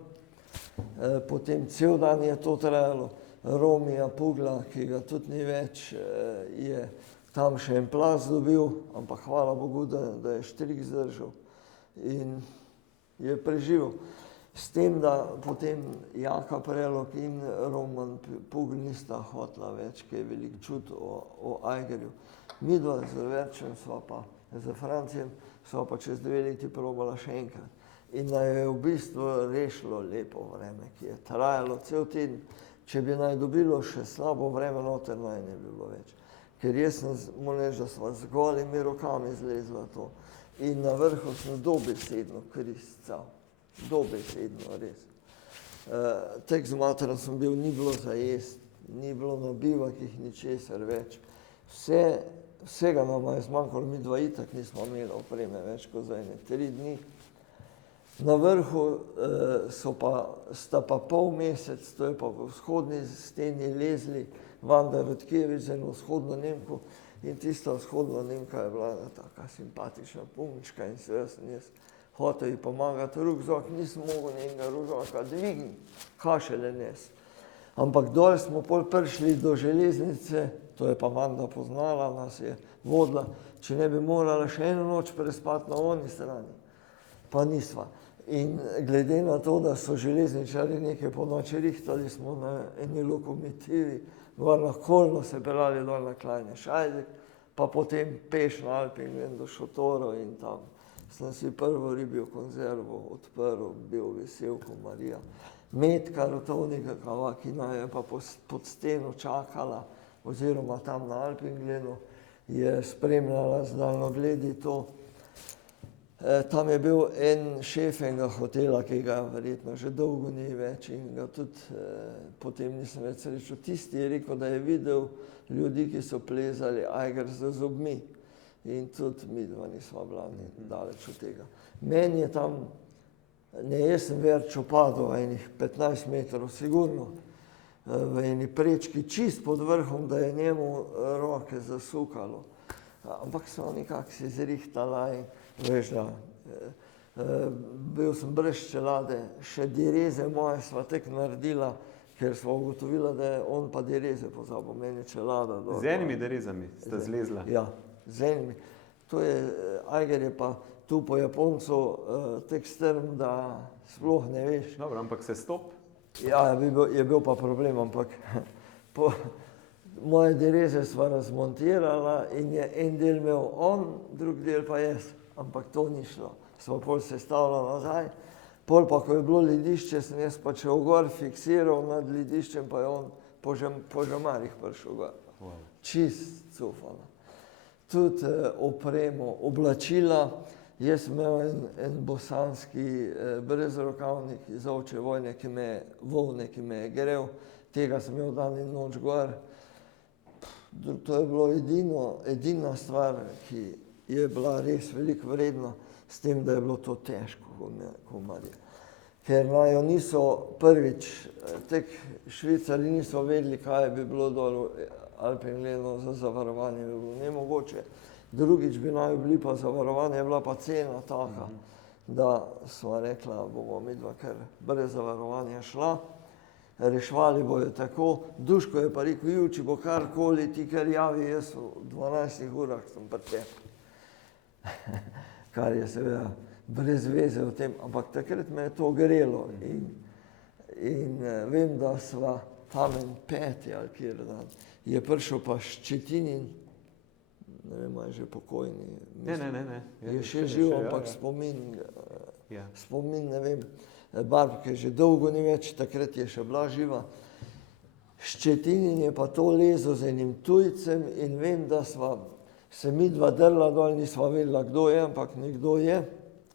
Potem cel dan je to trajalo. Romija Pugla, ki ga tudi ni več, je tam še en plaz dobil, ampak hvala Bogu, da je štrik zdržal in je preživel. S tem, da potem Jaka Prelog in Roman Pugl nista hotela več, ki je veliko čutil o Aigerju. Midva z Verčem sva pa, z Francijem, sva pa čez 2 leti probala še enkrat. In da je v bistvu rešilo lepo vreme, ki je trajalo cel teden. Če bi naj dobilo še slabo vreme noter, naj ne bi bilo več. Ker jaz sem, moram reči, da sva z golimi rokami zlezla to. In na vrhu sem dobesedno kriscal. Dobesedno, res. Tek zmatran sem bil, ni bilo za jest, ni bilo na bivakih ničesar več. Vsega nama je zmanjkalo, mi dva itak nismo imeli opreme več kot za 3 dni. Na vrhu sta pa pol mesec, to je pa v vzhodni steni lezli Vanda Rutkevič z eno vzhodno Nemko in tista vzhodna Nemka je bila taka simpatična punčka in jaz hotel ji pomagati, rukzak, nisem mogel njenega rukzaka dvigniti, kašele nes. Ampak dol smo pol prišli do železnice, to je pa Vanda poznala, nas je vodila, če ne bi morala še eno noč prespati na oni strani. Pa nisva. In glede na to, da so železničari nekaj po noči rihtali, smo na eni lokomotivi gor na Kolno se pelali dol na Klajne Šajdek, pa potem peš na Alpingen do Šotorov in tam sem si prvo ribjo konzervo odprl, bil vesel ko Marija. Metka Rotovnika, ki naj je pa pod steno čakala, oziroma tam na Alpingenu, je spremljala z daljnogledi to. Tam je bil en šef enega hotela, ki ga verjetno že dolgo ni več in ga tudi potem nisem več srečal. Tisti je rekel, da je videl ljudi, ki so plezali Aiger z zobmi in tudi midva nisva bila daleč od tega. Meni je tam, jaz sem Verču padel enih 15 metrov sigurno, v eni prečki čist pod vrhom, da je njemu roke zasukalo. Ampak so nekako si zrihtala in veš, da bil sem brez čelade, še direze moje sva tek naredila, ker sva ugotovila, da je on pa direze pozabil, meni čelada. Z enimi direzami sta zlezla? Ja, z enimi. To je, Aiger je pa tu po Japoncu tek strm, da sploh ne veš. Dobro, ampak se stop? Ja, je bil pa problem, ampak moje direze sva razmontirala in je en del imel on, drug del pa jaz, ampak to ni šlo. Sva pol sestavila nazaj, pol pa, ko je bilo lidišče, sem jaz pa šel gor, fiksiral nad lidiščem, pa je on po žamarih prišel gor. Čist cufala. Tudi opremo, oblačila Jaz sem imel en bosanski brezrokavnik iz ovčje vojne, volne, ki me je grel. Tega sem imel dan in noč gor. To je bilo edina stvar, ki je bila res veliko vredna, s tem, da je bilo to težko komarje. Ker najo niso prvič, tek Švicari niso vedeli, kaj bi bilo dol Alpen gledano za zavarovanje, bi bilo nemogoče. Drugič bi naj bili pa zavarovanje, je bila pa cena taka, da sva rekla, bomo midva kar brez zavarovanja šla. Reševali bojo tako. Duško je pa rekel, če bo karkoli ti kar javi, jaz v 12 urah sem pri tebi. Kar je seveda brez veze o tem, ampak takrat me je to grelo in vem, da sva tam en 5. ali kjer dan. Je prišel pa Ščetinin, ne vem, je že pokojni. Ne. Je še živ, ampak spomin, ne vem, Barbke že dolgo ni več, takrat je še bila živa. Ščetinin je pa to lezel z enim tujcem in vem, da sva se midva drla dol, nisva vedela, kdo je, ampak nekdo je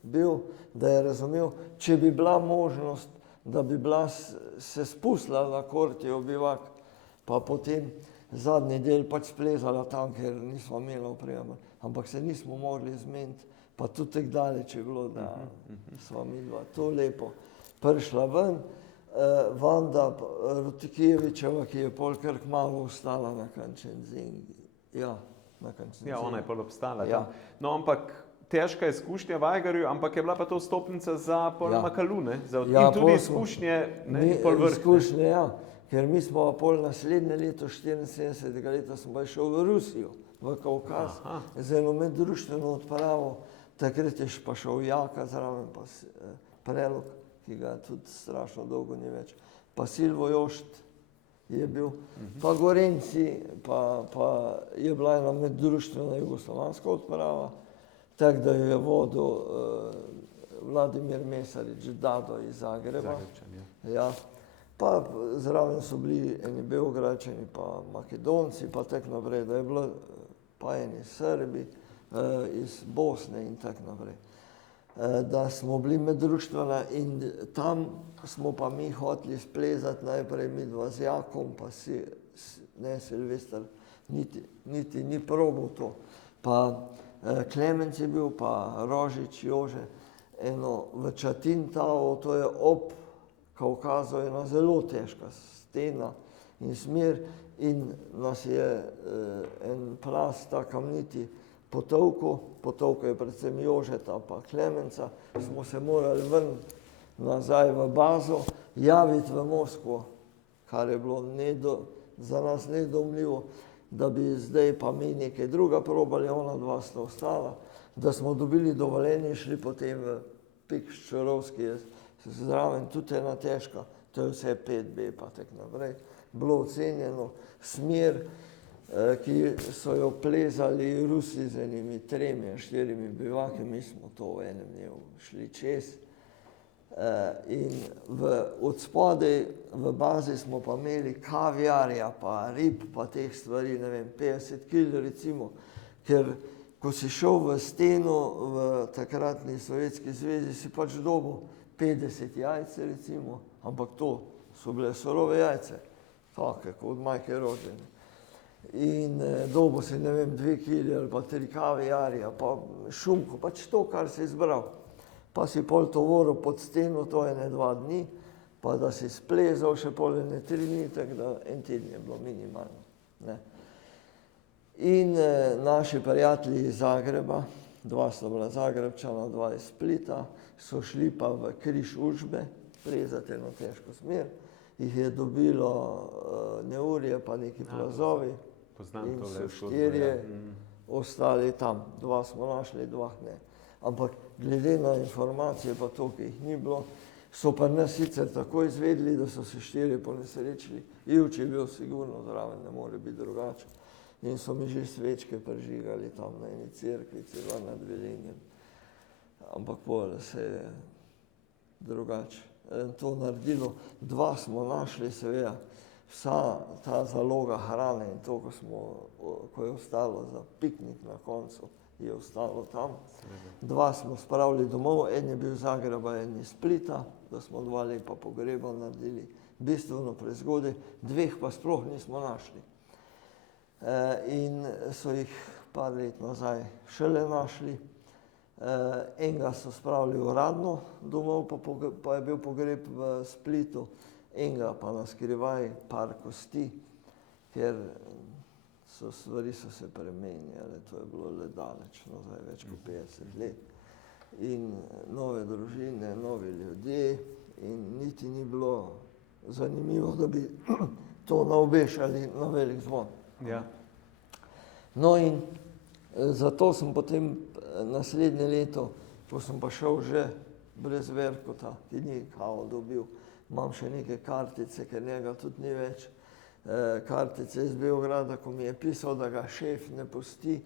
bil, da je razumel, če bi bila možnost, da bi bila se spustila na Kortijev bivak, pa potem zadnji del pač splezala tam, ker nismo imeli opreme, ampak se nismo mogli zmeniti, pa tudi tako daleč je bilo, da sva midva to lepo prišla ven. Vanda Rutikijevičeva, ki je pol kar kmalu ostala na Kančenzingi. Ja, ona je pol obstala tam. No, ampak težka izkušnja v Ajgarju, ampak je bila pa to vstopnica za pol Makalu, ne? In tudi izkušnje, ne, pol vrh. Izkušnje, ja. Ker mi smo pol naslednje leto, 74. leta, smo pa šel v Rusijo, v Kaukaz, z eno meddruštveno odpravo. Takrat je pa šel Jaka zraven, pa Prelog, ki ga tudi strašno dolgo ni več. Pa Silvo Jošt je bil, pa Gorenci, pa je bila ena meddruštvena jugoslovanska odprava, tako da je vodil Vladimir Mesarič, Dado iz Zagreba. Ja. Pa zraven so bili eni Beogradčani, pa Makedonci, pa tako naprej, da je bilo pa eni Srbi iz Bosne in tako naprej. Da smo bili meddruštvena in tam smo pa mi hoteli splezati najprej midva z Jakom, pa Silvester niti ni probal to. Pa Klemenc je bil, pa Rožič, Jože, eno v Čatintao, to je ob Kaukazu, ena zelo težka stena in smer in nas je en plaz ta kamniti potolkel je predvsem Jožeta pa Klemenca, smo se morali vrniti nazaj v bazo, javiti v Moskvo, kar je bilo za nas nedoumljivo, da bi zdaj pa mi nekaj druga probali, ona dva sta ostala, da smo dobili dovoljenje, šli potem v Pik Ščurovski, zraven tudi ena težka, to je vse 5B pa tako naprej, bilo ocenjeno, smer, ki so jo plezali Rusi z enimi 3-4 bivaki, mi smo to v enem dnevu šli čez. In od spodaj v bazi smo pa imeli kaviarja, pa rib, pa teh stvari, ne vem, 50 kil recimo, ker ko si šel v steno v takratni Sovjetski zvezi, si pač dobil 50 jajce recimo, ampak to so bile surove jajce, take, kot od majke rožene. In dobil si, ne vem, 2 kili ali pa 3 kaviarja, pa šunko, pač to, kar si izbral. Pa si pol tovoril pod steno, to je 2 dni, pa da si splezal še pol 3 dni, tako da en teden je bilo minimalno. Ne. In naši prijatelji iz Zagreba, 2 sta bila Zagrebčana, 2 iz Splita, so šli pa v Križ Učbe, plezati eno težko smer, jih je dobilo neurje, pa neki plazovi in so 4 ostali tam. 2 smo našli, 2 ne. Ampak glede na informacije, pa to, ki jih ni bilo, so pa nas sicer tako izvedeli, da so se 4 ponesrečili. Ivč je bil sigurno zraven, ne more biti drugače. In so mi že svečke prižigali tam na eni cerkvici, nad Velenjem. Ampak pol se je drugače to naredilo. 2 smo našli, seveda, vsa ta zaloga hrane in to, ko je ostalo za piknik na koncu, je ostalo tam. 2 smo spravili domov, en je bil iz Zagreba, en iz Splita, da smo 2 lepa pogreba naredili, bistveno prezgodaj, 2 pa sploh nismo našli. In so jih par let nazaj šele našli. Enega so spravili uradno domov, pa je bil pogreb v Splitu, enega pa na skrivaj, par kosti, ker stvari so se premenjale, to je bilo le daleč, nazaj več kot 50 let. In nove družine, novi ljudje in niti ni bilo zanimivo, da bi to naobešali na velik zvon. Ja. No in zato sem potem naslednje leto, ko sem pa šel že brez Verkota, ki ni kao dobil, imam še neke kartice, ker njega tudi ni več, kartice iz Beograda, ko mi je pisal, da ga šef ne pusti,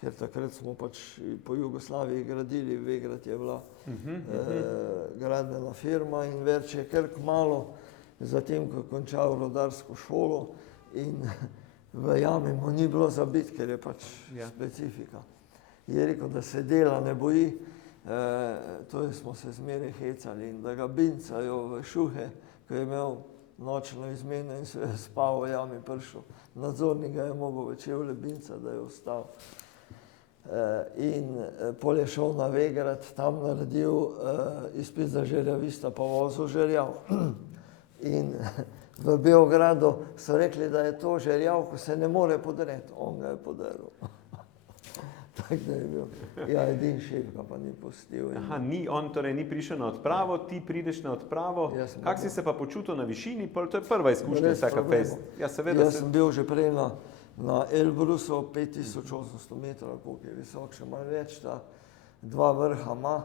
ker takrat smo pač po Jugoslaviji gradili, Vegrad je bila gradbena firma in Verč je kar kmalu, zatem ko je končal rudarsko šolo in v jami mu ni bilo za biti, ker je pač specifika. Je rekel, da se dela ne boji, to smo se zmeraj hecali in da ga bincajo v šuhe, ko je imel nočno izmeno in se je spal v jami prišel. Nadzornik ga je mogel v čevlje bincati, da je ostal. In pol je šel na Vegrad, tam naredil izpit za žerjavista, pa vozil žerjav. In v Beogradu so rekli, da je to žerjav, ko se ne more podreti. On ga je podrl. Tako da je bil. Ja, edin šef ga pa ni pustil. Aha, on torej ni prišel na odpravo, ti prideš na odpravo. Kak si se pa počutil na višini? To je prva izkušnja vsaka fejst. Ja, seveda. Jaz sem bil že prej na Elbrusu, 5800 metrov, koliko je visok, še malo več, ta 2 vrha ima.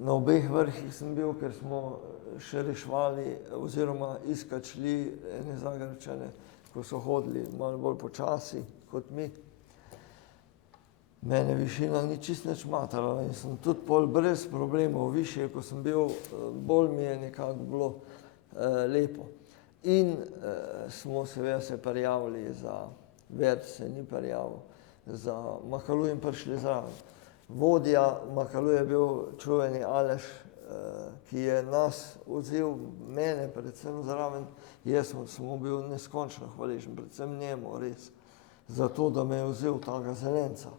Na obeh vrhih sem bil, ker smo še rešvali oziroma iskati šli ene Zagrebčane, ko so hodili malo bolj počasi kot mi. Mene višina ni čist nič matrala in sem tudi pol brez problemov višje, ko sem bil, bolj mi je nekako bilo lepo. In smo seveda se prijavili za Verč, se ni prijavil, za Makalu in prišli zraven. Vodja Makalu je bil čuveni Aleš, ki je nas vzel, mene predvsem zraven, jaz sem mu bil neskončno hvaležen, predvsem njemu res, za to, da me je vzel tega zelenca,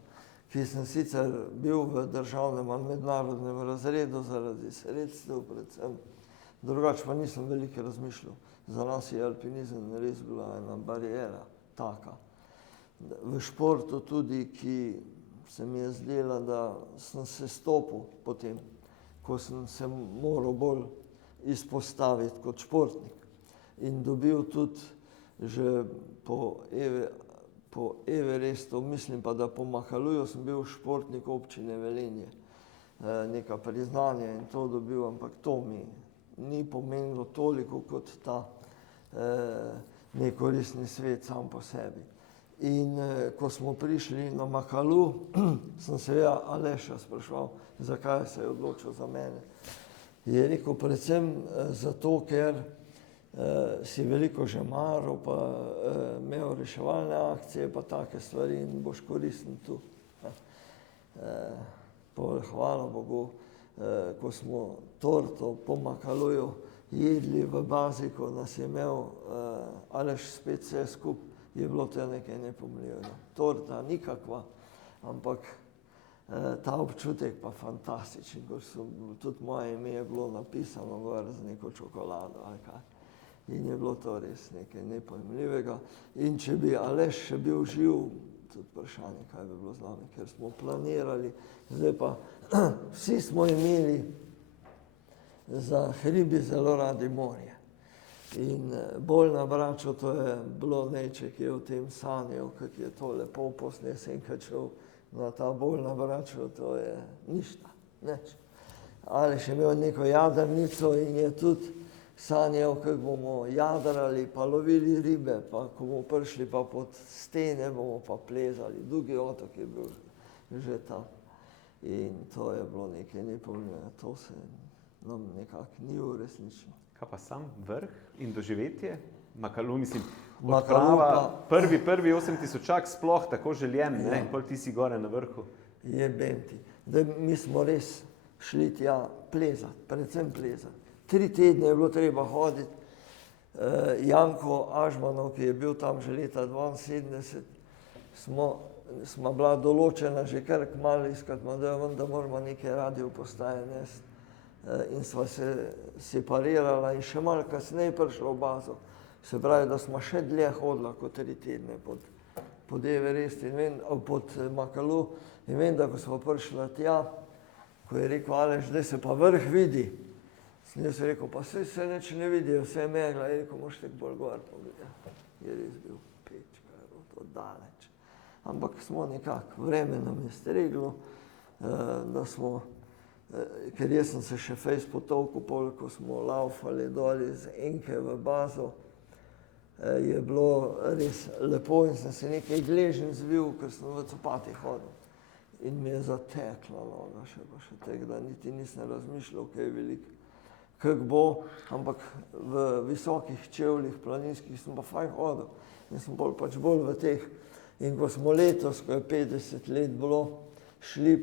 ki sem sicer bil v državnem ali mednarodnem razredu zaradi sredstev predvsem, drugače pa nisem veliko razmišljal. Za nas je alpinizem res bila ena bariera, taka. V športu tudi, ki se mi je zdela, da sem se stopil potem, ko sem se moral bolj izpostaviti kot športnik. In dobil tudi že po Everestu, mislim pa, da po Makaluju sem bil športnik občine Velenje. Neka priznanja in to dobil, ampak to mi ni pomenilo toliko kot ta nekoristni svet sam po sebi. In ko smo prišli na Makalu, sem seveda Aleša spraševal, zakaj se je odločil za mene. Je rekel predvsem zato, ker si veliko že maral, pa imel reševalne akcije, pa take stvari in boš koristen tu. Hvala Bogu, ko smo torto po Makaluju jedli v bazi, ko nas je imel Aleš spet vse skupaj, je bilo to nekaj nepomljivega. Torta nikakva, ampak ta občutek pa fantastičen, ko tudi moje ime je bilo napisano gor z neko čokolado ali kaj. In je bilo to res nekaj nepojmljivega. In če bi Aleš še bil živ, tudi vprašanje, kaj bi bilo z nami, ker smo planirali, zdaj pa vsi smo imeli za hribi zelo radi morje. In bolj na Braču, to je bilo neček, je o tem sanjal, kako je to lepo posnesen, kad šel na ta bolj na Braču, to je ništa, neč. Aleš je imel neko jadrnico in je tudi sanjal, kako bomo jadrali, pa lovili ribe, pa ko bomo prišli pa pod stene, bomo pa plezali. Dugi otok je bil že tam. In to je bilo nekaj nepomljivega, to se nam nekako ni uresničilo. Kaj pa sam vrh in doživetje? Makalu, mislim, odprava, prvi 8000 sploh tako željen, ne? Pol ti si gore na vrhu. Jebem ti. Mi smo res šli tja plezati, predvsem plezati. 3 tedne je bilo treba hoditi. Janko Ažmanov, ki je bil tam že leta 72, smo bila določena že kar kmalu iz Katmanduja, da moramo neke radio postaje nesti. In sva se separirala in še malo kasneje prišla v bazo. Se pravi, da smo še dlje hodila kot 3 tedne pod Everest in pod Makalu. In vem, da ko smo prišla tja, ko je rekel Aleš, zdaj se pa vrh vidi. Jaz sem rekel, pa se nič ne vidi, vse je megla. Je rekel, moš tako bolj gor pogledati. Je res bil pečka, je bilo to daleč. Ampak smo nekako, vreme nam je streglo, da smo, ker jaz sem se še fejst potolkal, ko smo laufali dol iz Enke v bazo, je bilo res lepo in sem se nekaj gležen zvil, ker sem v copatih hodil. In mi je zatekla noga še tega, da niti nisem razmišljal, kaj je veliko. Kako bo, ampak v visokih čevljih planinskih sem pa fajn hodil. In sem pač bolj v teh. In ko smo letos, ko je 50 let bilo, šli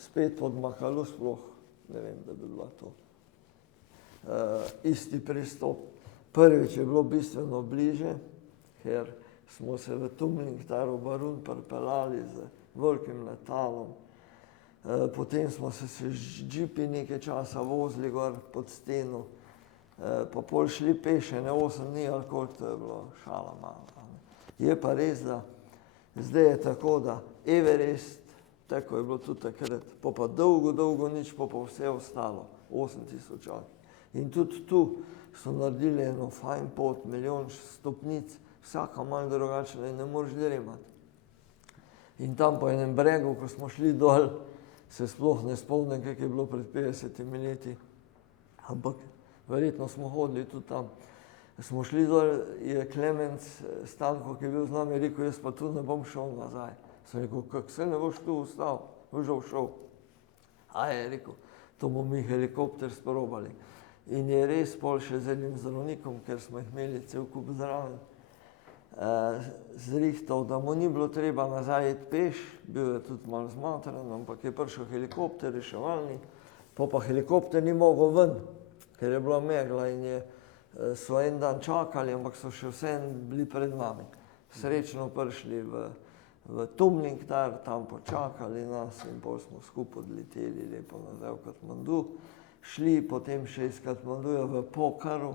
spet pod Makalu, sploh ne vem, da bi bila to isti pristop. Prvič je bilo bistveno bliže, ker smo se v Tumlingtaru Barun pripeljali z velikim letalom. Potem smo se z džipi nekaj časa vozili gor pod steno, pa pol šli peše, ne 8 dni ali koliko, to je bilo šala malo. Je pa res, da zdaj je tako, da Everest, tako je bilo tudi takrat, pa dolgo nič, pa vse ostalo, 8000. In tudi tu so naredili eno fajn pot, 1 milijon stopnic, vsaka malo drugačna in ne moreš dremati. In tam po enem bregu, ko smo šli dol, se sploh ne spomnim, kako je bilo pred 50 leti, ampak verjetno smo hodili tudi tam. Smo šli dol, je Klemenc Stanko, ki je bil z nami, rekel, jaz pa tu ne bom šel nazaj. Sem rekel, kako se ne boš tu ostal, boš žal šel. A je rekel, to bomo mi helikopter sprobali. In je res pol še z enim zdravnikom, ker smo jih imeli cel kup zraven, zrihtal, da mu ni bilo treba nazaj iti peš, bil je tudi malo zmatran, ampak je prišel helikopter reševalni, pa helikopter ni mogel ven, ker je bila megla in so en dan čakali, ampak so še vseeno bili pred nami. Srečno prišli v Tumlingtar, tam počakali nas in pol smo skupaj odleteli lepo nazaj v Katmandu, šli potem še iz Katmanduja v Pokaru,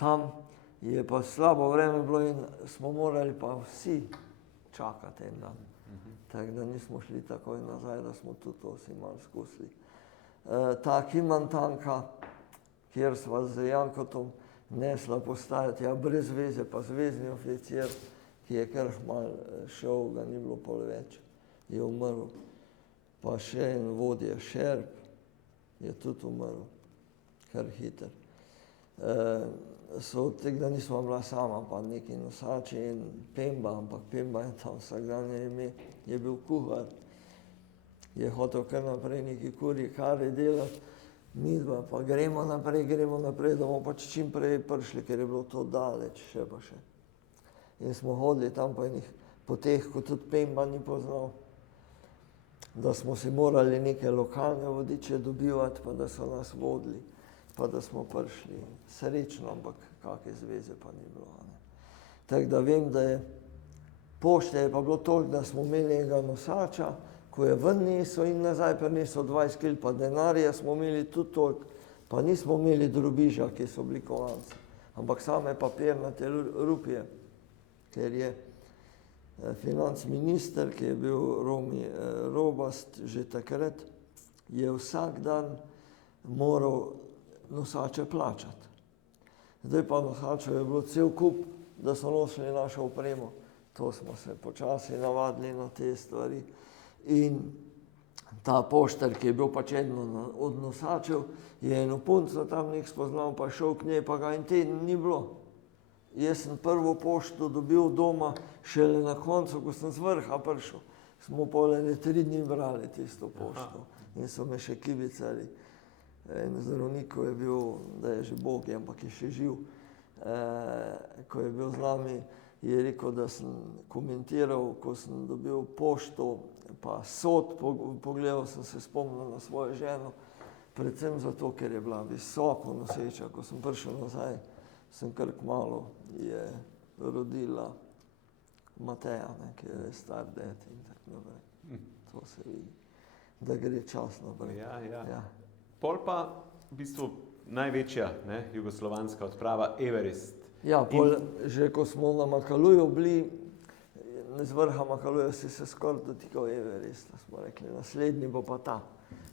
tam je pa slabo vreme bilo in smo morali pa vsi čakati en dan. Tako da nismo šli takoj nazaj, da smo tudi to si malo skusili. Ta Kimantanka, kjer sva z Jankotom nesla postajati, brez veze, pa zvezni oficir, ki je kar malo šel, ga ni bilo pol več, je umrl. Pa še en vodja Šerp je tudi umrl, kar hiter. So od tega nismo bila sama, pa neki nosači in Pemba, ampak Pemba je tam vsakdanje ime, je bil kuhar, je hotel kar naprej neki kurji kari delati, midva pa gremo naprej, da bomo pač čim prej prišli, ker je bilo to daleč, še pa še. In smo hodili tam po enih poteh, ko tudi Pemba ni poznal, da smo si morali neke lokalne vodiče dobivati, pa da so nas vodili. Pa da smo prišli srečno, ampak kakve zveze pa ni bilo. Tako da vem, da je pošte je pa bilo toliko, da smo imeli enega nosača, ko je ven nesel in nazaj prinesel 20 kil, pa denarja smo imeli tudi toliko, pa nismo imeli drobiža, ki so bili kovanci, ampak same papirnate rupije, ker je financ minister, ki je bil Romi Robast že takrat, je vsak dan moral nosače plačati. Zdaj pa nosačev je bilo cel kup, da so nosili našo opremo. To smo se počasi navadili na te stvari. In ta poštar, ki je bil pač eden od nosačev, je eno punco tam nek spoznal, pa šel k njej, pa ga en teden ni bilo. Jaz sem prvo pošto dobil doma šele na koncu, ko sem z vrha prišel. Smo pol 3 dni brali tisto pošto in so me še kibicali. En zdravnik, ko je bil, da je že Bog, ampak je še živ, ko je bil z nami, je rekel, da sem komentiral, ko sem dobil pošto pa sod, pogledal sem se, spomnil na svojo ženo, predvsem zato, ker je bila visoko noseča. Ko sem prišel nazaj, sem kar kmalu je rodila Mateja, ki je star ded in tako naprej. To se vidi, da gre čas naprej. Ja. Pol pa v bistvu največja jugoslovanska odprava Everest. Ja, že ko smo na Makaluju bili, z vrha Makaluja si se skoraj dotikal Everesta, smo rekli, naslednji bo pa ta.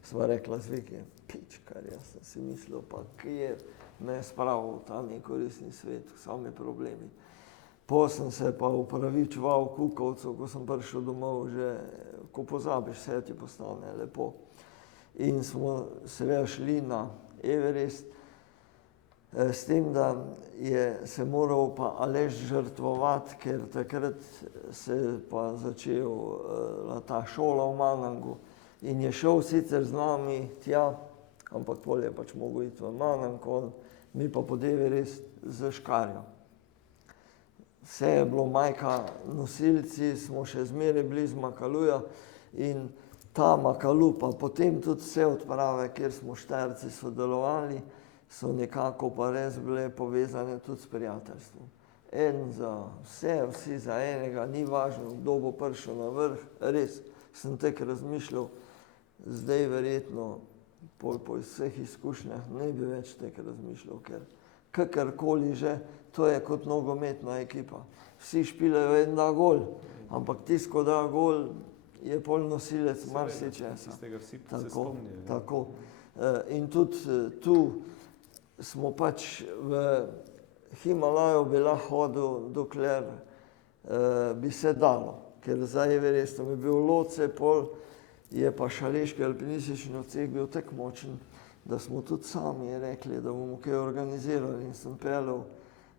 Sva rekla z Vikijem, pičkar, jaz sem si mislil, pa kje me je spravil ta nekoristni svet, sami problemi. Sem se pa upravičeval kukovcu, ko sem prišel domov, že ko pozabiš, vse ti postane lepo. In smo seveda šli na Everest, s tem, da je se moral pa Aleš žrtvovati, ker takrat se je pa začela ta šola v Manangu in je šel sicer z nami tja, ampak pol je pač mogel iti v Manang, mi pa pod Everest z škarjo. Vse je bilo majka, nosilci smo še zmeraj blizu Makaluja in ta Makalu, pa potem tudi vse odprave, kjer smo Štajerci sodelovali, so nekako pa res bile povezane tudi s prijateljstvom. En za vse, vsi za enega, ni važno, kdo bo prišel na vrh, res sem tako razmišljal, zdaj verjetno po vseh izkušnjah ne bi več tako razmišljal, ker kakorkoli že, to je kot nogometna ekipa. Vsi špilajo en da gol, ampak tisti, ko da gol, je pol nosilec marsičesa. Tako. In tudi tu smo pač v Himalaju bi lahko hodil, dokler bi se dalo, ker za Everestom je bil Loce, pol je pa Šaleški alpinistični odsek bil tako močen, da smo tudi sami rekli, da bomo kaj organizirali in sem peljal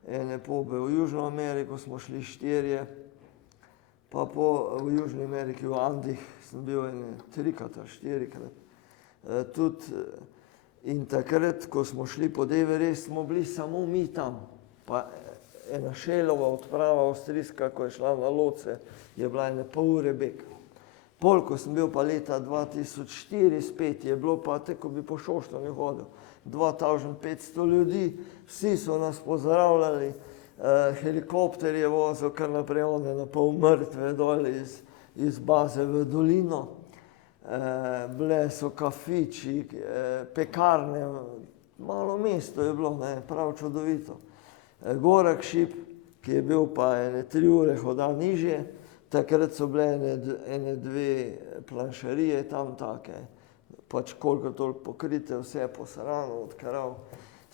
ene pobe v Južno Ameriko, smo šli 4, pa v Južni Ameriki, v Andih sem bil 3-krat, 4-krat. In takrat, ko smo šli pod Everest, smo bili samo mi tam, pa ena Šelova odprava avstrijska, ko je šla na Loce, je bila ene pol ure beg. Pol, ko sem bil pa leta 2004 spet, je bilo pa tako, ko bi po Šoštanju hodil, 2500 ljudi, vsi so nas pozdravljali, helikopter je vozil kar naprej, one na pol mrtve dol iz baze v dolino, bile so kafiči, pekarne, malo mesto je bilo, prav čudovito. Gorak Šip, ki je bil pa 3 ure hoda nižje, takrat so bile ene 2 planšarije tam take, pač koliko toliko pokrite, vse posrano od krav.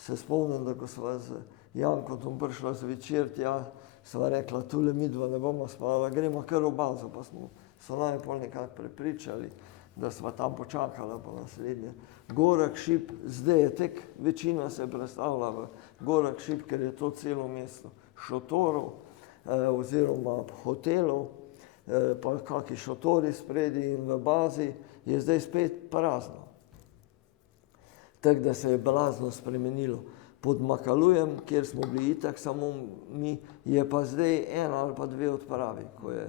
Se spomnim, da ko sva z Jankotom prišla zvečer tja, sva rekla, tule midva ne bomo spala, gremo kar v bazo, pa so naj pol nekako prepričali, da sva tam počakala po naslednje. Gorak Šip, zdaj je tek, večina se predstavlja v Gorak Šip, ker je to celo mesto šotorov oziroma hotelov, pa kakšni šotori spredi in v bazi je zdaj spet prazno. Tako da se je blazno spremenilo. Pod Makalujem, kjer smo bili itak samo mi, je pa zdaj 1 ali pa 2 odpravi, ko je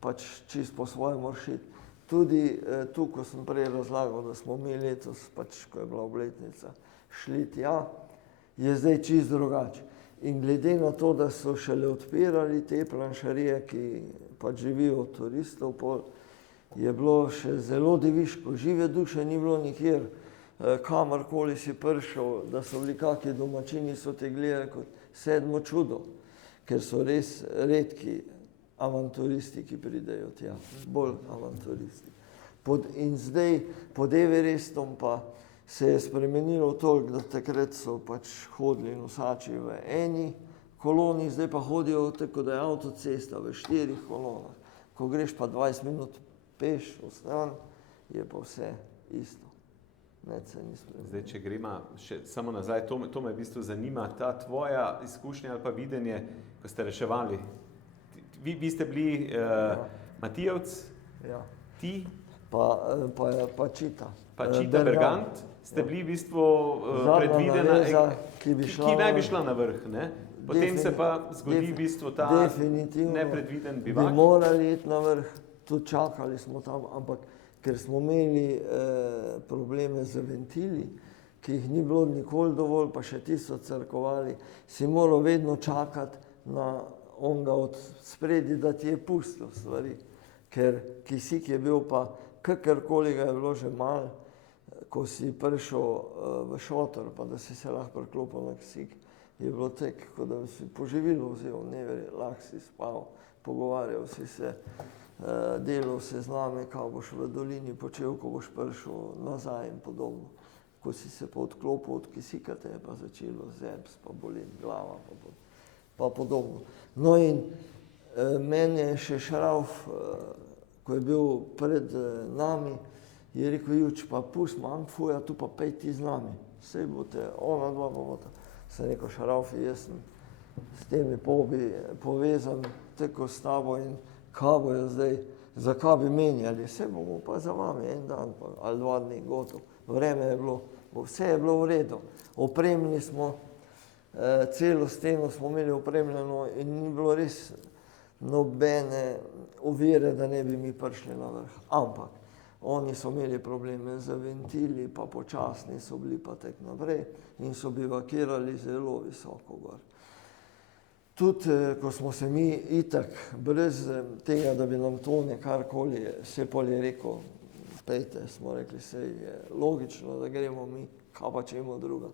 pač čist po svoje moraš iti. Tudi tu, ko sem prej razlagal, da smo mi letos, pač ko je bila obletnica, šli tja, je zdaj čist drugače. In glede na to, da so šele odpirali te planšarije, ki pač živijo od turistov, je bilo še zelo deviško, žive duše ni bilo nikjer, kamorkoli si prišel, da so bili kakšni domačini, so te gledali kot 7. čudo, ker so res redki avanturisti, ki pridejo tja, bolj avanturisti. In zdaj pod Everestom pa se je spremenilo toliko, da takrat so pač hodili nosači v eni koloni, zdaj pa hodijo tako, da je avtocesta v 4 kolonah. Ko greš pa 20 minut peš v stran, je pa vse isto. Zdaj, če gremo še samo nazaj, to me v bistvu zanima, ta tvoja izkušnja ali pa videnje, ko ste reševali. Vi ste bili Matijevc, ti? Pa Čita. Pa Čita Bergant, ste bili v bistvu predvidena, ki naj bi šla na vrh, ne? Potem se pa zgodi v bistvu ta nepredviden bivak. Bi morali iti na vrh, tudi čakali smo tam, ampak ker smo imeli probleme z ventili, ki jih ni bilo nikoli dovolj, pa še ti so crkovali, si moral vedno čakati na onga od spredi, da ti je pustil stvari. Ker kisik je bil pa, kakorkoli ga je bilo že malo, ko si prišel v šotor, pa da si se lahko priklopil na kisik, je bilo tek, kot da si poživilo vzel, lahko si spal, pogovarjal si se, delal se z nami, kaj boš v dolini počel, ko boš prišel nazaj in podobno. Ko si se pa odklopil od kisika, te je pa začelo zebs, pa boleti glava, pa podobno. No in meni je še Šrauf, ko je bil pred nami, je rekel, Juč, pa pustimo Angfuja, tu pa pej ti z nami. Sej bote, ona dva pa bota. Sem rekel, Šraufi, jaz sem s temi pobi povezan tako s tabo in kaj bojo zdaj, zakaj bi menjali, sej bomo pa za vami en dan ali 2 dni gotov. Vreme je bilo, vse je bilo v redu. Opremili smo, celo steno smo imeli opremljeno in ni bilo res nobene ovire, da ne bi mi prišli na vrh. Ampak oni so imeli probleme z ventili, pa počasni so bili pa tek naprej in so bivakirali zelo visoko gor. Tudi, ko smo se mi itak, brez tega, da bi nam Tone karkoli, se pol je rekel, pejte, smo rekli, sej je logično, da gremo mi, kaj pa čemo druga.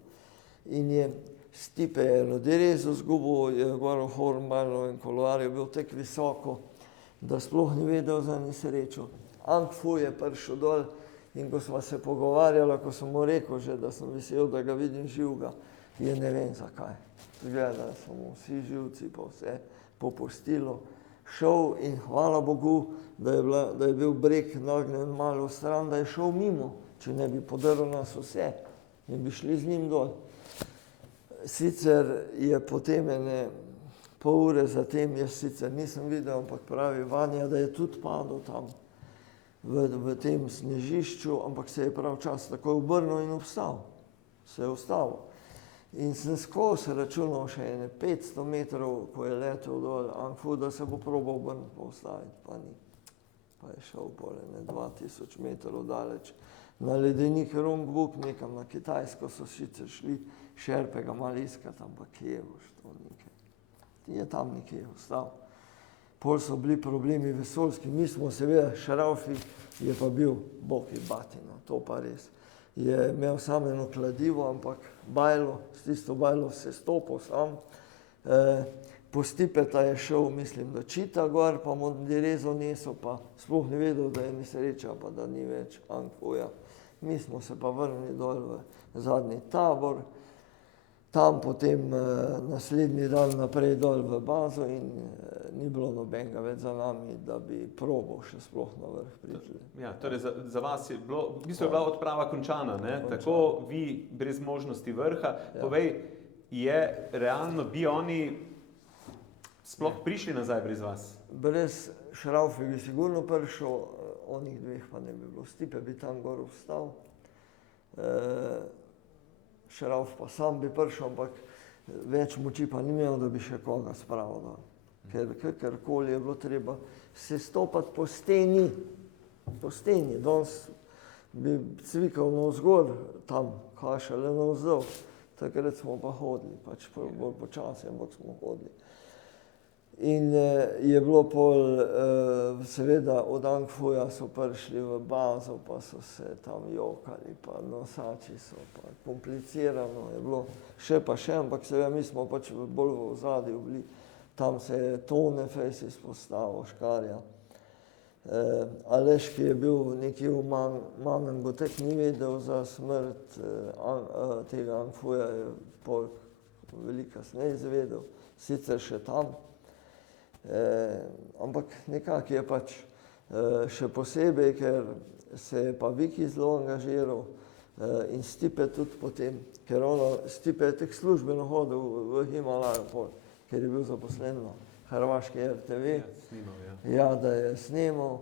In je Stipe eno derezo zgubil, je gor v Hornbajnovem kolovarju bil tek visoko, da sploh ni vedel za nesrečo. Angfu je prišel dol in ko sva se pogovarjala, ko sem mu rekel že, da sem vesel, da ga vidim živega, je ne vem zakaj. Gledali so mu vsi živci, pa vse popustilo. Šel in hvala Bogu, da je bil breg nagnjen malo stran, da je šel mimo, če ne bi podrl nas vse in bi šli z njim dol. Sicer je potem ene pol ure zatem, jaz sicer nisem videl, ampak pravi Vanja, da je tudi padel tam v tem snežišču, ampak se je prav čas takoj obrnil in obstal. Se je ustavil. In sem skozi računal še ene 500 metrov, ko je letel dol Angfu, da se bo probal obrniti pa ustaviti, pa ni. Pa je šel pol ene 2000 metrov daleč. Na ledenik Rongbuk, nekam na Kitajsko so sicer šli Šerpega malo iskat, ampak kje boš to nekaj. Je tam nekje ostal. Pol so bili problemi vesoljski, mi smo seveda, Šraufi je pa bil bog je batina, to pa res. Je imel samo eno kladivo, ampak bajlo, s tisto bajlo se stopil sam. Po Stipeta je šel, mislim, da čita gor, pa mu derezo nesel, pa sploh ni vedel, da je nesreča, pa da ni več Angfuja. Mi smo se pa vrnili dol v zadnji tabor, tam potem naslednji dan naprej dol v bazo in ni bilo nobenega več za nami, da bi probal še sploh na vrh priti. Ja, torej za vas je bilo, v bistvu je bila odprava končana, ne? Tako vi brez možnosti vrha. Ja. Povej, je realno, bi oni sploh prišli nazaj brez vas? Brez Šraufi bi sigurno prišel, onih dveh pa ne bi bilo. Stipe bi tam gor vstal, Šrauf pa sam bi prišel, ampak več moči pa ni imel, da bi še koga spravil. Ker kakorkoli je bilo treba se stopati po steni, danes bi cvikal navzgor tam, kaj šele navzdol. Takrat smo pa hodili, pač bolj počasi, ampak smo hodili. In je bilo pol, seveda od Angfuja so prišli v bazo, pa so se tam jokali, pa nosači so, pa komplicirano je bilo, še pa še, ampak seveda mi smo pač bolj v ozadju bili. Tam se je Tone fejs izpostavil, Škarja. Aleš, ki je bil nekje v Manengu, tek ni vedel za smrt tega Angfuja, je pol veliko kasneje izvedel, sicer še tam. Ampak nekako je pač še posebej, ker se je pa Viki zelo angažiral in Stipe tudi potem, ker Stipe je tek službeno hodil v Himalaju pol, ker je bil zaposlen na hrvaški RTV. Ja, da je snemal.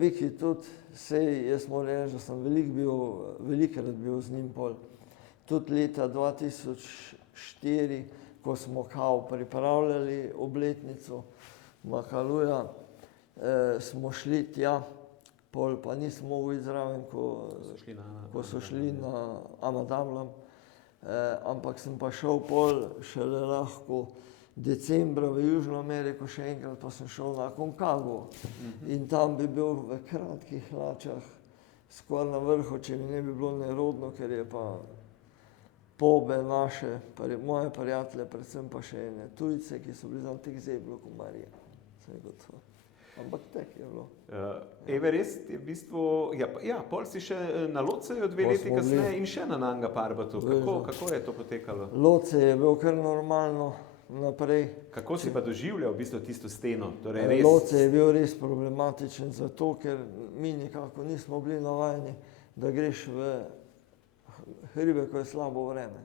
Viki tudi, sej jaz moram reči, da sem velikokrat bil z njim pol. Tudi leta 2004, ko smo kao pripravljali obletnico Makaluja, smo šli tja, pol pa nismo mogli zraven, ko so šli na Amadablam, ampak sem pa šel pol šele lahko decembra v Južno Ameriko, še enkrat pa sem šel na Konkago in tam bi bil v kratkih hlačah skoraj na vrhu, če mi ne bi bilo nerodno, ker je pa pobe naše, moje prijatelje, predvsem pa še ene tujce, ki so bili tam tek zeblo komarije. Ampak tek je bilo. Everest je v bistvu, pol si še na Lotseju 2 leti kasneje in še na Nanga Parbatu. Kako je to potekalo? Loce je bil kar normalno naprej. Kako si pa doživljal v bistvu tisto steno? Loce je bil res problematičen zato, ker mi nekako nismo bili navajeni, da greš v hribe, ko je slabo vreme.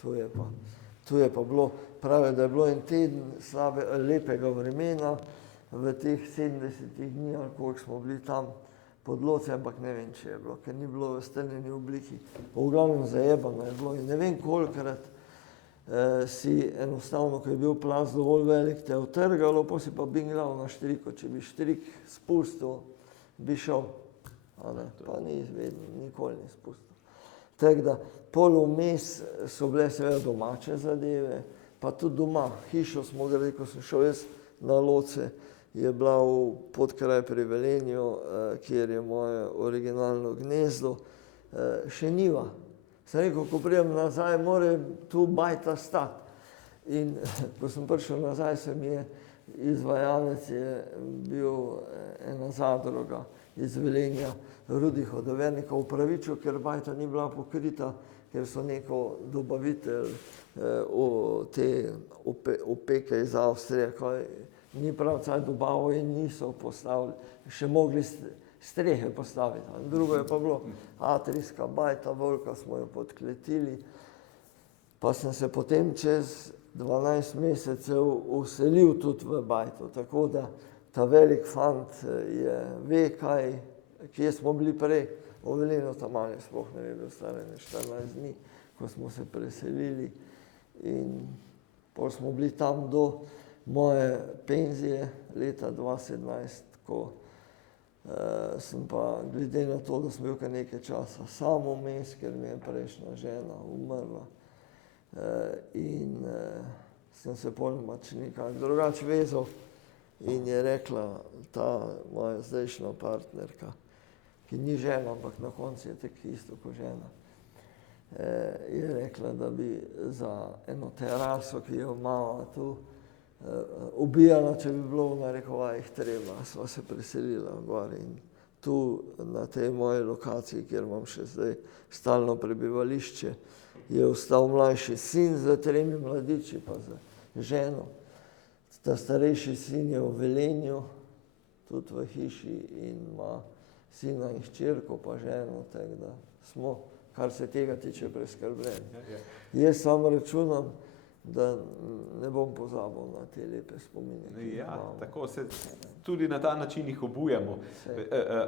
Tu je pa bilo, pravi, da je bilo en teden lepega vremena v teh 70 dni, ali koliko smo bili tam pod Loce, ampak ne vem, če je bilo, ker ni bilo v strnjeni obliki. V glavnem zajebano je bilo in ne vem kolikrat si enostavno, ko je bil plaz dovolj velik, te je utrgalo, pa si pa binglal na štriko. Če bi štrik spustil, bi šel. Pa nikoli ni spustil. Tako da pol vmes so bile seveda domače zadeve, pa tudi doma. Hišo smo gradili, ko sem šel jaz na Loce, je bila v Podkraj pri Velenju, kjer je moje originalno gnezdo, še njiva. Sem rekel, ko pridem nazaj, mora tu bajta stati. In ko sem prišel nazaj, izvajalec je bil ena zadruga iz Velenja, Rudi Hodovernika, upravičil, ker bajta ni bila pokrita, ker so neko dobavitelj te opeke iz Avstrije, ni prav caj dobavo in niso postavili, še mogli strehe postaviti. Drugo je pa bilo atrijska bajta, velika, smo jo podkletili, pa sem se potem čez 12 mesecev vselil tudi v bajto, tako da ta velik fant ve, kje smo bili prej. V Velenju tam ali sploh ne ve, bil star 14 dni, ko smo se preselili in pol smo bili tam do moje penzije leta 2017, ko sem pa, glede na to, da sem bil kar nekaj časa sam vmes, ker mi je prejšnja žena umrla in sem se pol nekako drugače vezal in je rekla ta moja zdajšnja partnerka, ki ni žena, ampak na koncu je tek isto kot žena, je rekla, da bi za eno teraso, ki jo imamo tu, ubijala, če bi bilo v narekovajih treba. Sva se preselila gor in tu na tej moji lokaciji, kjer imam še zdaj stalno prebivališče, je ostal mlajši sin z 3 mladiči, pa z ženo. Ta starejši sin je v Velenju, tudi v hiši in ima sina in hčerko, pa ženo, tako da smo, kar se tega tiče, preskrbljeni. Jaz samo računam, da ne bom pozabil na te lepe spomine. Tako se tudi na ta način jih obujamo.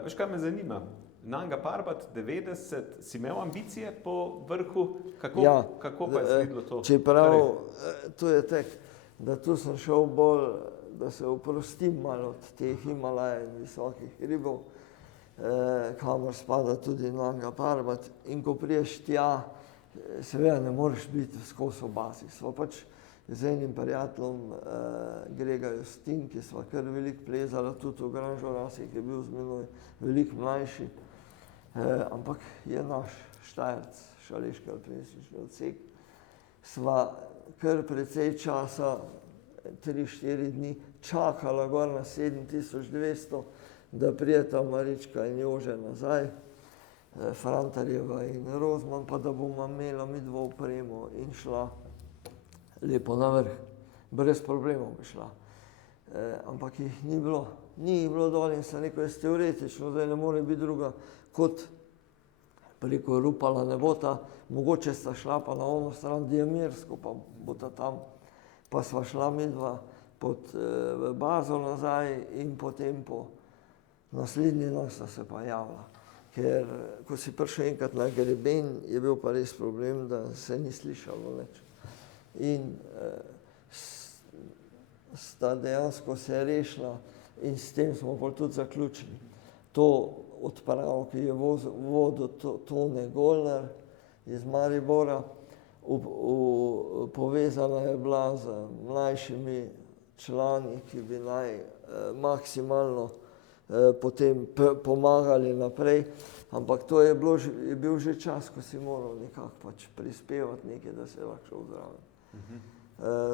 Veš, kaj me zanima? Nanga Parbat 90, si imel ambicije po vrhu? Kako pa je sledilo to? Čeprav, to je tek, da tu sem šel bolj, da se oprostim malo od teh Himalaja in visokih hribov, kamor spada tudi Nanga Parbat, in ko priješ tja, seveda ne moreš biti skozi v bazi. Sva pač z enim prijateljem, Grega Justin, ki sva kar veliko plezala, tudi v Granžorasi, ki je bil z menoj veliko mlajši, ampak je naš Štajerc, Šaleški alpinistični odsek. Sva kar precej časa, 3-4 dni, čakala gor na 7200, da prijeta Marička in Jože nazaj, Frantarjeva in Rozman, pa da bomo imela midva opremo in šla lepo na vrh. Brez problemov bi šla. Ampak jih ni bilo. Ni jih bilo dol in sem rekel, jaz teoretično, zdaj ne more biti druga, kot preko Rupala ne bo ta, mogoče sta šla pa na ono stran Diamirsko, pa bo ta tam. Pa sva šla midva v bazo nazaj in potem po naslednji dan sta se pa javila. Ker ko si prišel enkrat na greben, je bil pa res problem, da se ni slišalo več. In sta dejansko se rešila in s tem smo pa tudi zaključili. To odpravo, ki je vodil Tone Golnar iz Maribora, povezana je bila z mlajšimi člani, ki bi naj maksimalno potem pomagali naprej, ampak to je bil že čas, ko si moral nekako pač prispevati nekaj, da se je lahko šel zraven.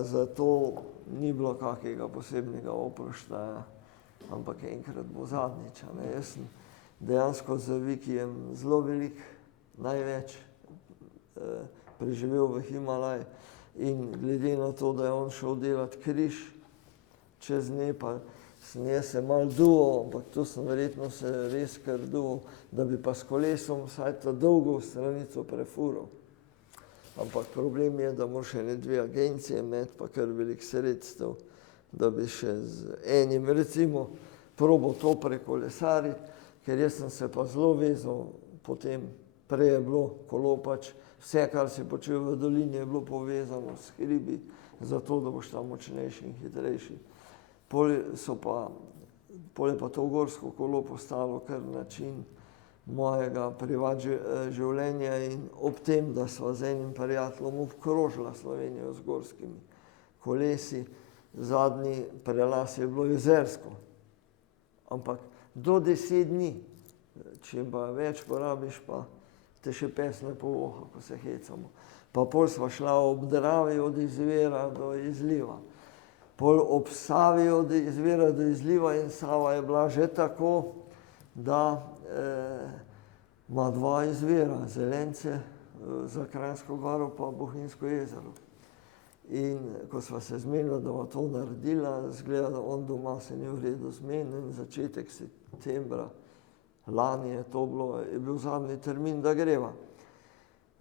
Zato ni bilo kakega posebnega oproštaja, ampak enkrat bo zadnjič. Jaz sem dejansko z Vikijem zelo velik, največ preživel v Himalaj in glede na to, da je on šel delati križ čez Nepal, sem jaz se malo duval, ampak to sem verjetno se res kar duval, da bi pa s kolesom vsaj to dolgo stranico prefural. Ampak problem je, da moraš ene dve agencije imeti, pa kar veliko sredstev, da bi še z enim recimo probal to prekolesariti, ker jaz sem se pa zelo vezal, potem prej je bilo kolo pač, vse, kar si počel v dolini, je bilo povezano s hribi, zato da boš tam močnejši in hitrejši. Pol je pa to gorsko kolo postalo kar način mojega privat življenja in ob tem, da sva z enim prijateljem obkrožila Slovenijo z gorskimi kolesi, zadnji prelaz je bilo Jezersko. Ampak do 10 dni, če pa več porabiš, pa te še pes ne povoha, ko se hecamo. Pa pol sva šla ob Dravi od izvira do izliva. Pol ob Savi od izvira do izliva in Sava je bila že tako, da ima dva izvira, Zelence za Kranjsko Goro pa Bohinjsko jezero. In ko sva se zmenila, da bova to naredila, izgleda, da on doma se ni v redu zmenil, začetek septembra lani je to bilo, je bil zadnji termin, da greva.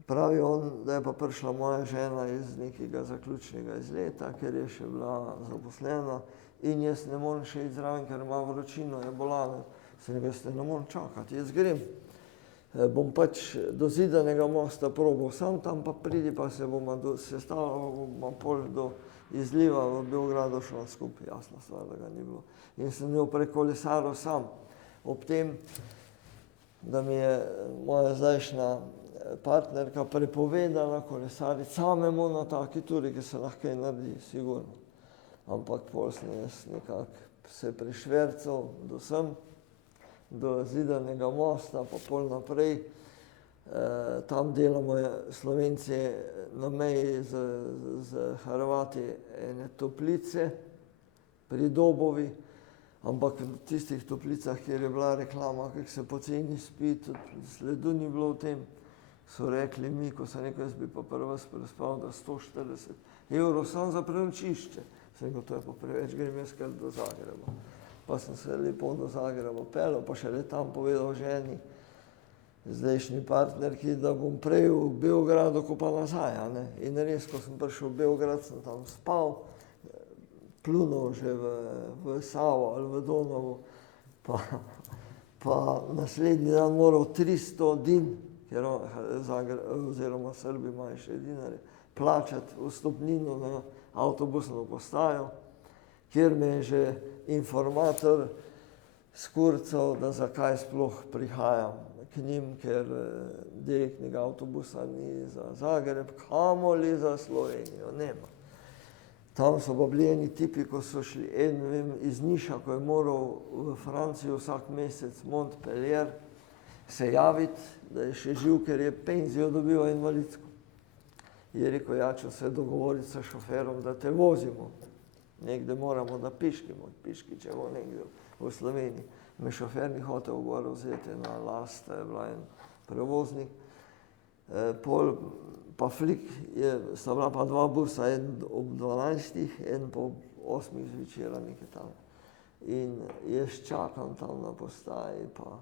Pravi on, da je pa prišla moja žena iz nekega zaključnega izleta, ker je še bila zaposlena in jaz ne morem še iti zraven, ker ima vročino, je bolana. Sem rekel, jaz ne morem čakati, jaz grem. Bom pač do Zidanega mosta probal sam, tam pa pridi, pa se bomo sestavili, bomo pol do izliva v Beogradu šla skupaj, jasna stvar, da ga ni bilo. In sem jo prekolesaril sam. Ob tem, da mi je moja zdajšnja partnerka prepovedala kolesariti samemu na taki turi, ki se lahko kaj naredi, sigurno. Ampak pol sem jaz nekako se prišvercal do Zidanega mosta, pa pol naprej. Tam delamo Slovenci na meji z Hrvati ene toplice pri Dobovi, ampak v tistih toplicah, kjer je bila reklama, kako se poceni spi, tudi sledu ni bilo v tem. So rekli mi, ko sem rekel, jaz bi pa prvi vas prespal, da 140 € samo za prenočišče. Sem rekel, to je pa preveč, grem jaz kar do Zagreba. Pa sem se lepo do Zagreba peljal, pa šele tam povedal ženi, zdajšnji partnerki, da bom prej v Beogradu, ko pa nazaj. In res, ko sem prišel v Beograd, sem tam spal, plunil že v Savo ali v Donavo, pa naslednji dan moral 300 din, ker oziroma Srbi imajo še dinarje, plačati vstopnino na avtobusno postajo, kjer me je že informator skurcal, da zakaj sploh prihajam k njim, ker direktnega avtobusa ni za Zagreb, kamoli za Slovenijo, nema. Tam so pa bili eni tipi, ko so šli, iz Niša, ko je moral v Francijo vsak mesec Montpellier se javiti, da je še živ, ker je penzijo dobival invalidsko. Je rekel, ja, če se dogovoriti s šoferom, da te vozimo. Nekde moramo, da piškičemo nekde v Sloveniji. Me šofer ni hotel gor vzeti na last, je bila en prevoznik. Pol pa flik, sta bila pa dva busa, en ob 12, en pa ob 8 zvečera nekaj tam. In jaz čakam tam na postaji, pa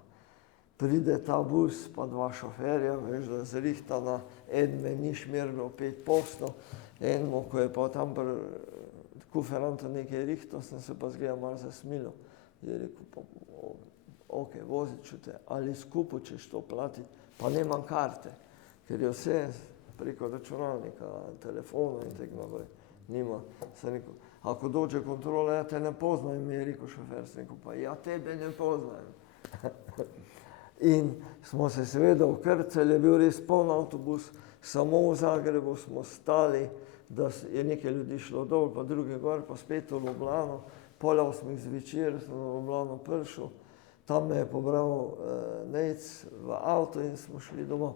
pride ta bus, pa dva šoferja, veš, da zrihtana, en me ni šmerilo 5 posto, enemu, ko je pa tam pri kuferantu nekaj rihtal, sem se pa zgleda malo zasmilil. Je rekel, pa, ok, vozit ću te, ali skupaj ćeš to platiti, pa nemam karte, ker je vse preko računalnika, telefona in tako naprej. Nima. Sem rekel, Ako dođe kontrola, ja te ne poznajem, mi je rekel šofer, sem rekel, pa ja tebe ne poznajem. In smo se seveda ukrcali, je bil res poln avtobus, samo v Zagrebu smo stali, da je nekaj ljudi šlo dol, pa drugi gor, pa spet v Ljubljano. Pol 8 zvečer sem v Ljubljano prišel, tam me je pobral Nejc v avto in smo šli domov.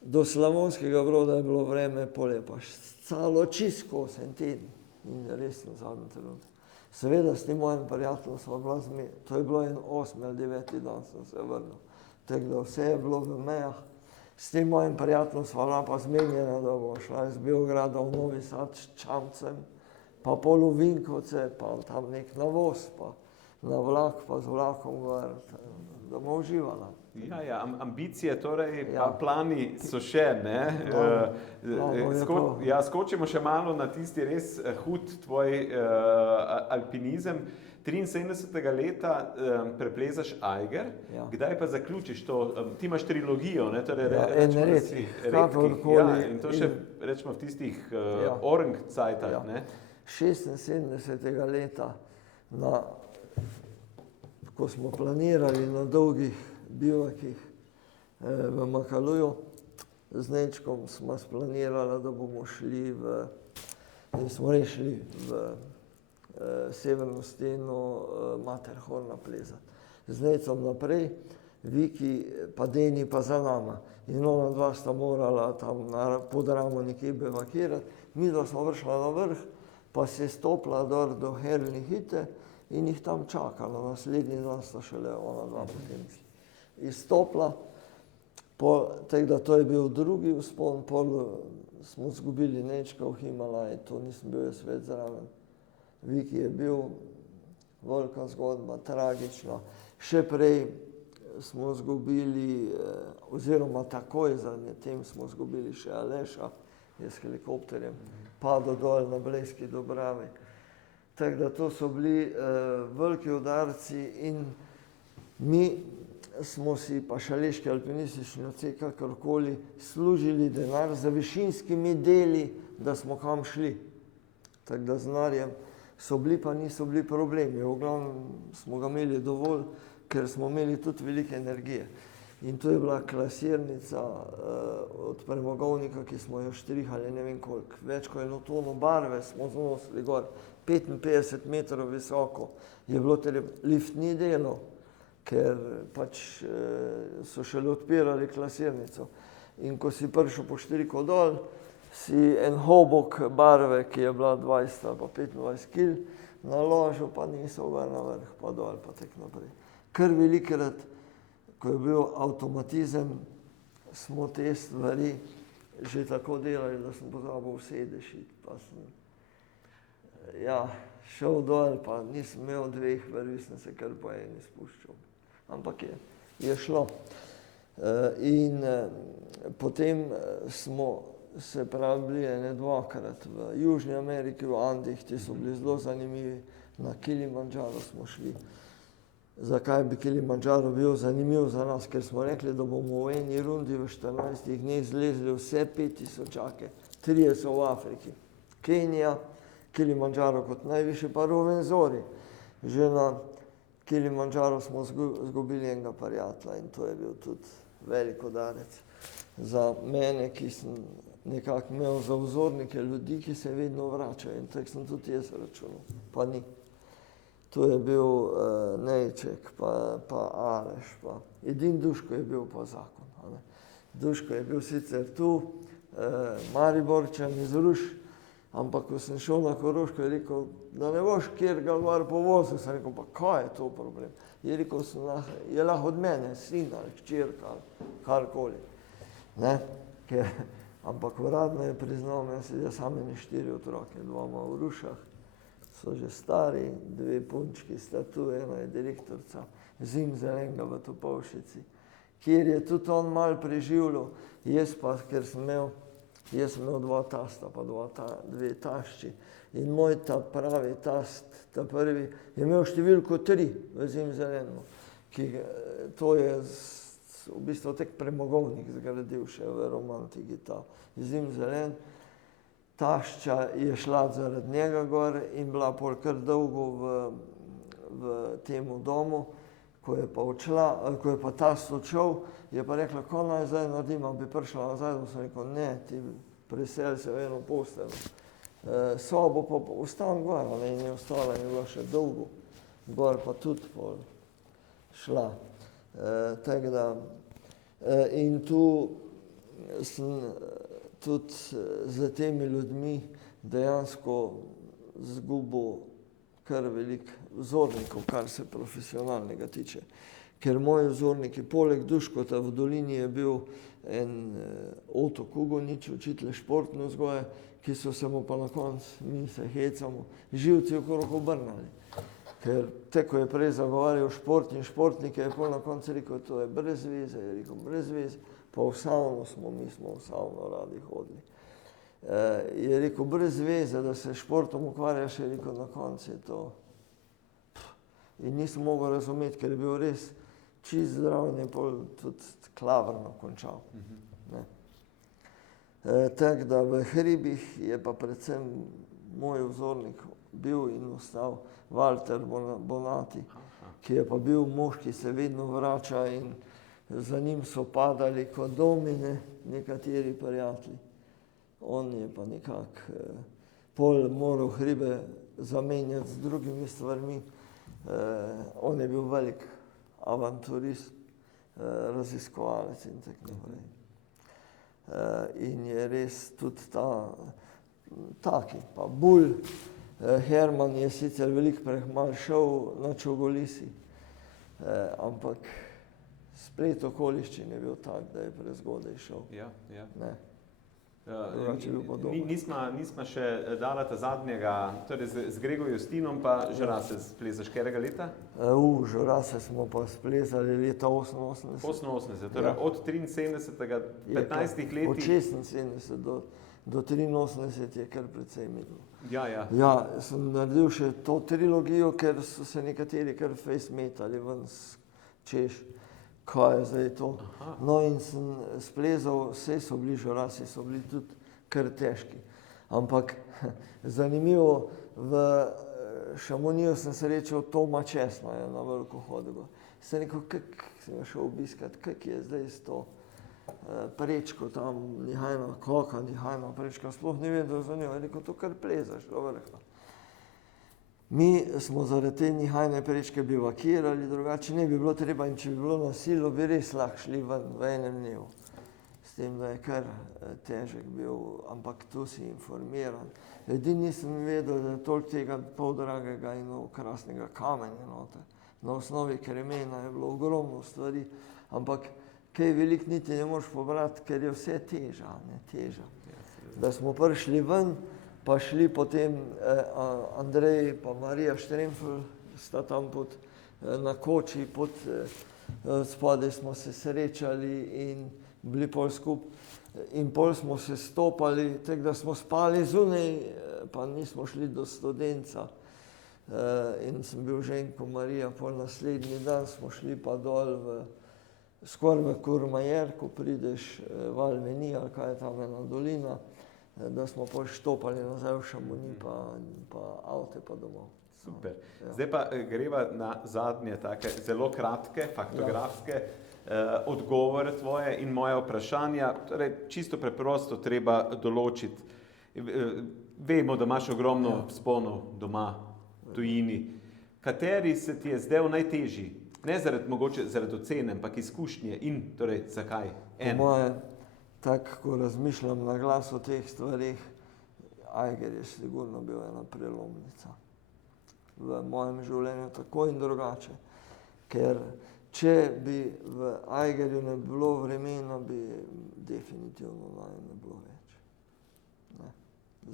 Do Slavonskega Broda je bilo vreme, pol je pa stalo čisto 8 teden in res na zadnji trenutek. Seveda s tem mojim prijateljem smo bila to je bilo en 8 ali 9 dan sem se vrnil. Tako da vse je bilo v mejah. S tem mojim prijateljem sva bila pa zmenjena, da bo šla iz Beograda v Novi Sad s Čamcem, pa pol v Vinkovce, pa tam nek navoz, pa na vlak, pa z vlakom gor, da bomo uživala. Ja, ambicije torej, pa plani so še, ne? Skočimo še malo na tisti res hud tvoj alpinizem. 73. leta preplezaš Eiger, kdaj pa zaključiš to? Ti imaš trilogijo, ne? En redkih, kakorkoli. In to še rečemo v tistih Orang-cajtah, ne? 76. leta, ko smo planirali na dolgih bivakih v Makaluju, z Nečkom smo splanirali, da bomo šli v severno steno Matterhorna plezati. Z Necom naprej, Viki pa Deni pa za nama. In ona dva sta morala tam na Podramu nekje bivakirati. Mi dva smo vršla na vrh, pa se je stopila do Herlnih hite in jih tam čakala. Naslednji dan sta šele ona dva potem izstopila. Tako da to je bil drugi vzpon, pol smo izgubili Nečka v Himalaji, to nisem bil jaz več zraven. Viki je bil velika zgodba, tragična. Še prej smo izgubili, oziroma takoj za tem smo izgubili še Aleša, je s helikopterjem padel dol na Blejski Dobravi. Tako da to so bili veliki udarci in mi smo si, pa Šaleški alpinistični odsek, kakorkoli, služili denar za višinskimi deli, da smo kam šli. Tako da z denarjem so bili, pa niso bili problemi. V glavnem smo ga imeli dovolj, ker smo imeli tudi velike energije. In to je bila klasirnica od premogovnika, ki smo jo štrihali ne vem koliko. Več kot 1 tono barve smo znosili gor, 55 metrov visoko. Je bilo lift ni delal, ker pač so šele odpirali klasirnico. In ko si prišel po štriko dol, si en hobok barve, ki je bila 20 ali pa 25 kil, naložil, pa niso ga na vrh, pa dol, pa tek naprej. Kar velikrat, ko je bil avtomatizem, smo te stvari že tako delali, da sem pozabil sedež iti, pa sem šel dol, pa nisem imel 2 vrvi, sem se kar po eni spuščal. Ampak je šlo. In potem smo se pravi bili ene 2-krat v Južni Ameriki, v Andih, ti so bili zelo zanimivi, na Kilimandžaro smo šli. Zakaj bi Kilimandžaro bil zanimiv za nas? Ker smo rekli, da bomo v eni rundi v 14 dneh zlezli vse 5000-ake, 3 so v Afriki. Kenija, Kilimandžaro kot najvišji, pa Rovenzori. Že na Kilimandžaro smo izgubili enega prijatelja in to je bil tudi velik udarec za mene, ki sem nekako imel za vzornike ljudi, ki se vedno vračajo, in tako sem tudi jaz računal, pa ni. To je bil Nejček, pa Aleš, pa edin Duško je bil pa zakon. Duško je bil sicer tu, Mariborčan iz Ruš, ampak ko sem šel na Koroško, je rekel, da ne boš kjer ga gor povozil. Sem rekel, pa kaj je to problem? Je rekel, je lahko od mene, sin ali hčerka ali karkoli. Ampak uradno je priznal, meni se same 4 otroke, 2 ima v Rušah, so že stari, 2 punčki sta tu, ena je direktorica Zimzelenga v Topolšici, kjer je tudi on malo preživljal, jaz pa, ker sem imel 2 tasta, pa 2 tašči. In moj ta pravi tast, ta prvi, je imel številko 3 v Zimzelenu, ki to je v bistvu tek premogovnik zgradil še v romantiki, ta Zimzelen. tašča je šla zaradi njega gor in bila pol kar dolgo v temu domu. Ko je pa odšla, ko je pa tast odšel, je pa rekla, ko naj zdaj naredim, bi prišla nazaj, da sem rekel, ne, ti preseli se v eno posteljo. Sobo pa ostan gor, in je ostala in je bila še dolgo. Gor pa tudi pol šla. Tako da, in tu sem tudi z temi ljudmi dejansko zgubil kar veliko vzornikov, kar se profesionalnega tiče. Ker moji vzorniki, poleg Duškota v Dolini je bil en Oto Kugonič, učitelj športne vzgoje, ki so se mu pa na koncu, mi se hecamo, živci okrog obrnali. Ker te, ko je prej zagovarjal šport in športnike, je pol na koncu rekel, to je brez veze, je rekel, brez veze, pa v savno mi smo v savno radi hodili. Je rekel, brez veze, da se športom ukvarjaš, je rekel, na koncu je to. In nisem mogel razumeti, ker je bil res čist zdrav in je pol tudi klavrno končal. Tako da v hribih je pa predvsem moj vzornik bil in ostal Walter Bonati, ki je pa bil mož, ki se vedno vrača in za njim so padali kot domine nekateri prijatelji. On je pa nekako pol moral hribe zamenjati z drugimi stvarmi. On je bil velik avanturist, raziskovalec in tako naprej. In je res tudi taki, pa Bulj. Herman je sicer veliko prehmal šel na Čogolisi, ampak splet okoliščin je bil tak, da je prezgodaj šel. Ja. Ne. Nisma še dala ta zadnjega, torej z Grego Justinom pa Žorase splezaš katerega leta? Žorase smo pa splezali leta 88. 88, torej od 73, 15 letih. Od 76 do 83 je kar precej minilo. Ja. Ja, sem naredil še to trilogijo, ker so se nekateri kar fejs metali ven, češ, kaj je zdaj to. No in sem splezal, vse so bili Žorasi, so bili tudi kar težki. Ampak zanimivo, v Šamoniju sem srečal Toma Česna, na veliko hodil. Sem rekel, kak sem ga šel obiskat, kak je zdaj s to prečko tam, nihajna koka, nihajna prečka, sploh ni vedel za njo. Je rekel, to kar plezaš, do vrha. Mi smo zaradi te nihajne prečke bivakirali, drugače ne bi bilo treba in če bi bilo na silo, bi res lahko šli ven v enem dnevu. S tem, da je kar težek bil, ampak tu si informiran. Edini nisem vedel, da je toliko tega poldragega in krasnega kamenja noter. Na osnovi kremena je bilo ogromno stvari, ampak kaj veliko niti ne moreš pobrati, ker je vse teža. Da smo prišli ven, pa šli potem Andrej pa Marija Štremfelj, sta tam na koči, spodaj smo se srečali in bili pol skupaj. In pol smo se stopali, tako da smo spali zunaj, pa nismo šli do Studenca. In sem bil ženko Marija, pol naslednji dan smo šli pa dol skoraj v Kurmajer, ko prideš v Almeni, ali kaj je tam ena dolina, da smo pol štopali nazaj v Šamonji, pa avte pa domov. Super. Zdaj pa greva na zadnje take zelo kratke, faktografske odgovore tvoje in moje vprašanja. Torej, čisto preprosto treba določiti. Vemo, da imaš ogromno vzponov doma, tujini. Kateri se ti je zdel najtežji? Ne mogoče zaradi ocene, ampak izkušnje in torej zakaj? Po moje, tako ko razmišljam na glas o teh stvarih, Aiger je sigurno bil ena prelomnica v mojem življenju, tako in drugače. Ker če bi v Aigerju ne bilo vremena, bi definitivno ne bilo več.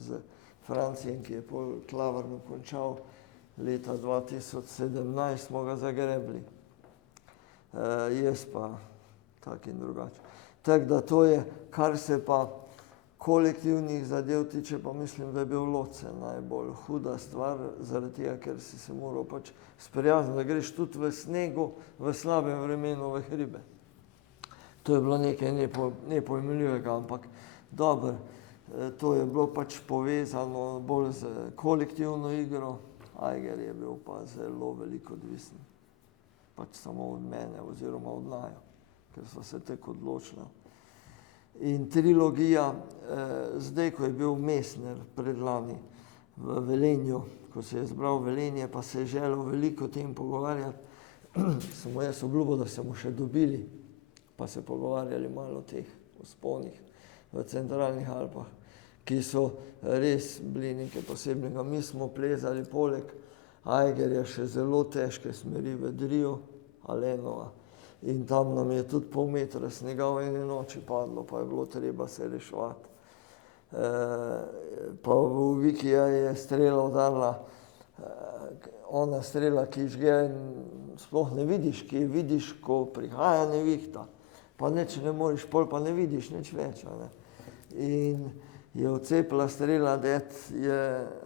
Z Francijem, ki je pol klavrno končal, leta 2017 smo ga zagrebli. Jaz pa tak in drugače. Tako da to je, kar se pa kolektivnih zadev tiče, pa mislim, da je bil Loce najbolj huda stvar, zaradi tega, ker si se moral pač sprijazniti, da greš tudi v snegu, v slabem vremenu v hribe. To je bilo nekaj nepojmljivega, ampak dobro. To je bilo pač povezano bolj z kolektivno igro. Eiger je bil pa zelo veliko odvisen. Pač samo od mene oziroma od naju, ker so se tako odločili. In trilogija, zdaj, ko je bil Mesner predlani v Velenju, ko se je zbral Velenje, pa se je želel veliko o tem pogovarjati, sem mu jaz obljubil, da se mu še dobili, pa se pogovarjali malo o teh vzponih v centralnih Alpah, ki so res bili nekaj posebnega. Mi smo plezali poleg Eigerja še zelo težke smeri v Driju, Alenova, in tam nam je tudi pol metra snega v eni noči padlo, pa je bilo treba se reševati. Pa v Vikija je strela udarila, ona strela, ki žge, sploh ne vidiš, ki vidiš, ko prihaja nevihta, pa nič ne moreš, pol pa ne vidiš nič več. Ne? In je odcepila strela,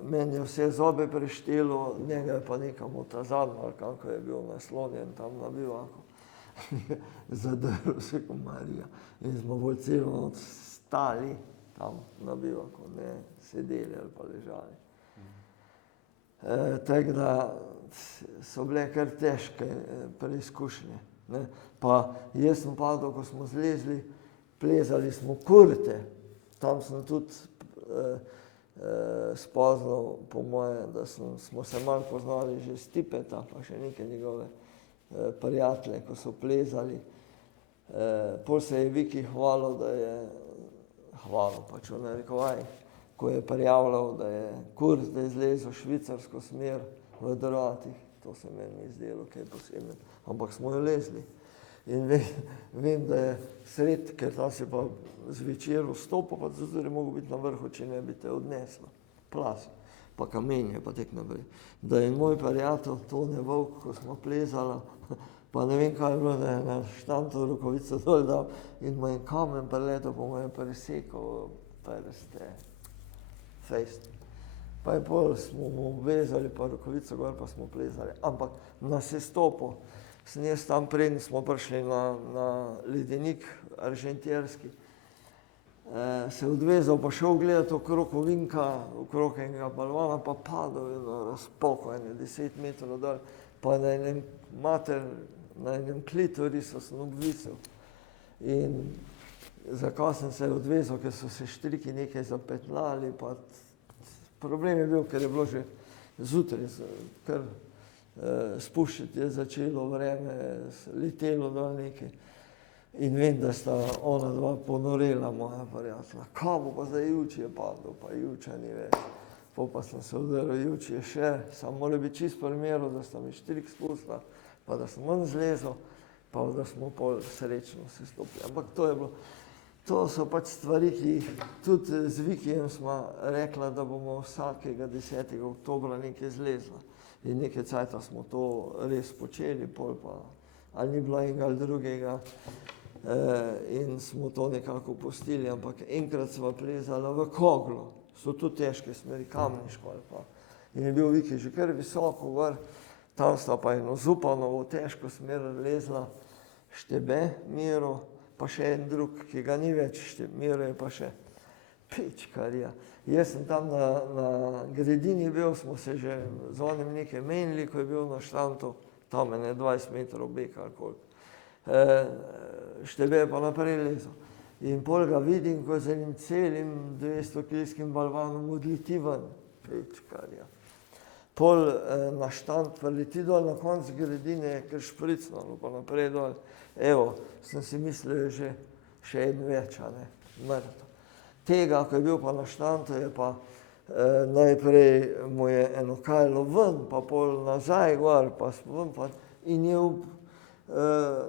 meni je vse zobe preštelo, njega je pa nekam otazadno, ali kako je bil naslonjen tam na bivaku. Zadrl se ko Marija in smo bolj celo noč stali tam na bivaku, ne sedeli ali pa ležali. Tako da so bile kar težke preizkušnje. Ne. Pa jaz sem padel, ko smo zlezli, plezali smo kurte, tam sem tudi spoznal, po moje, da smo se malo poznali že s Tipeta, pa še neke njegove prijatelje, ko so plezali. Pol se je Viki hvalil, da je, pač v narekovajih, ko je prijavljal, da je kurs, da je zlezel švicarsko smer v Dorvatih. To se meni ni zdelo kaj posebno, ampak smo jo lezli. In vem, da je sred, ker tam si pa zvečer vstopil, pa zato je mogel biti na vrhu, če ne bi te odneslo. Plaz, pa kamenje, pa tek naprej. Da je moj prijatelj Tone Vovk, ko smo plezala, pa ne vem, kaj je bilo, da je na štanto rokovico dol dal in mu je kamen preletel, pa mu je presekal prste. Fejst. Pa je pol smo mu vezali pa rokovico gor, pa smo plezali. Ampak na sestopu sem jaz tam preden smo prišli na ledenik aržentirski, se odvezal pa šel gledati okrog ovinka, okrog enega balvana, pa padel na razpoko, 10 metrov dol, pa na enem klitorisu sem obvisel. In zakaj sem se odvezal, ker so se štriki nekaj zapetljali, pa problem je bil, ker je bilo že zjutraj, kar spuščati je začelo vreme, letelo dol nekaj. In vem, da sta ona dva ponorela moja prijatelja. Kaj bo pa zdaj Juči je padel, pa Juča ni več. Pa sem se udaril, Juči je še, samo mora biti čist primeril, da sta mi štrik spustila, pa da sem manj zlezel, pa da smo pol srečno se stopili. Ampak to je bilo, to so pač stvari, ki tudi z Vikijem smo rekla, da bomo vsakega 10. oktobra nekaj zlezla. In nekaj cajta smo to res počeli, pol pa ali ni bilo enega ali drugega in smo to nekako pustili, ampak enkrat sva plezala v Koglo, so tudi težke smeri, Kamniško ali pa. In je bil Viki že kar visoko gor, tam sta pa eno Zupanovo težko smer lezla, Štebe, Miro, pa še en drug, ki ga ni več, Miro je pa še Pičkarija. Jaz sem tam na Gredini bil, smo se že z onim nekaj menili, ko je bil na štantu, tam je 20 metrov beka ali koliko. Štebe je pa naprej lezel. In pol ga vidim, ko z enim celim 200-kilskim balvanom odleti ven. Pičkarija. Pol na štant leti dol, na koncu Gredine je kar špricnalo, pa naprej dol. Evo, sem si mislil, že še en več, a ne, mrtev. Tega, ko je bil pa na štantu, je pa najprej mu je eno kajlo ven, pa pol nazaj gor, pa ven, pa in je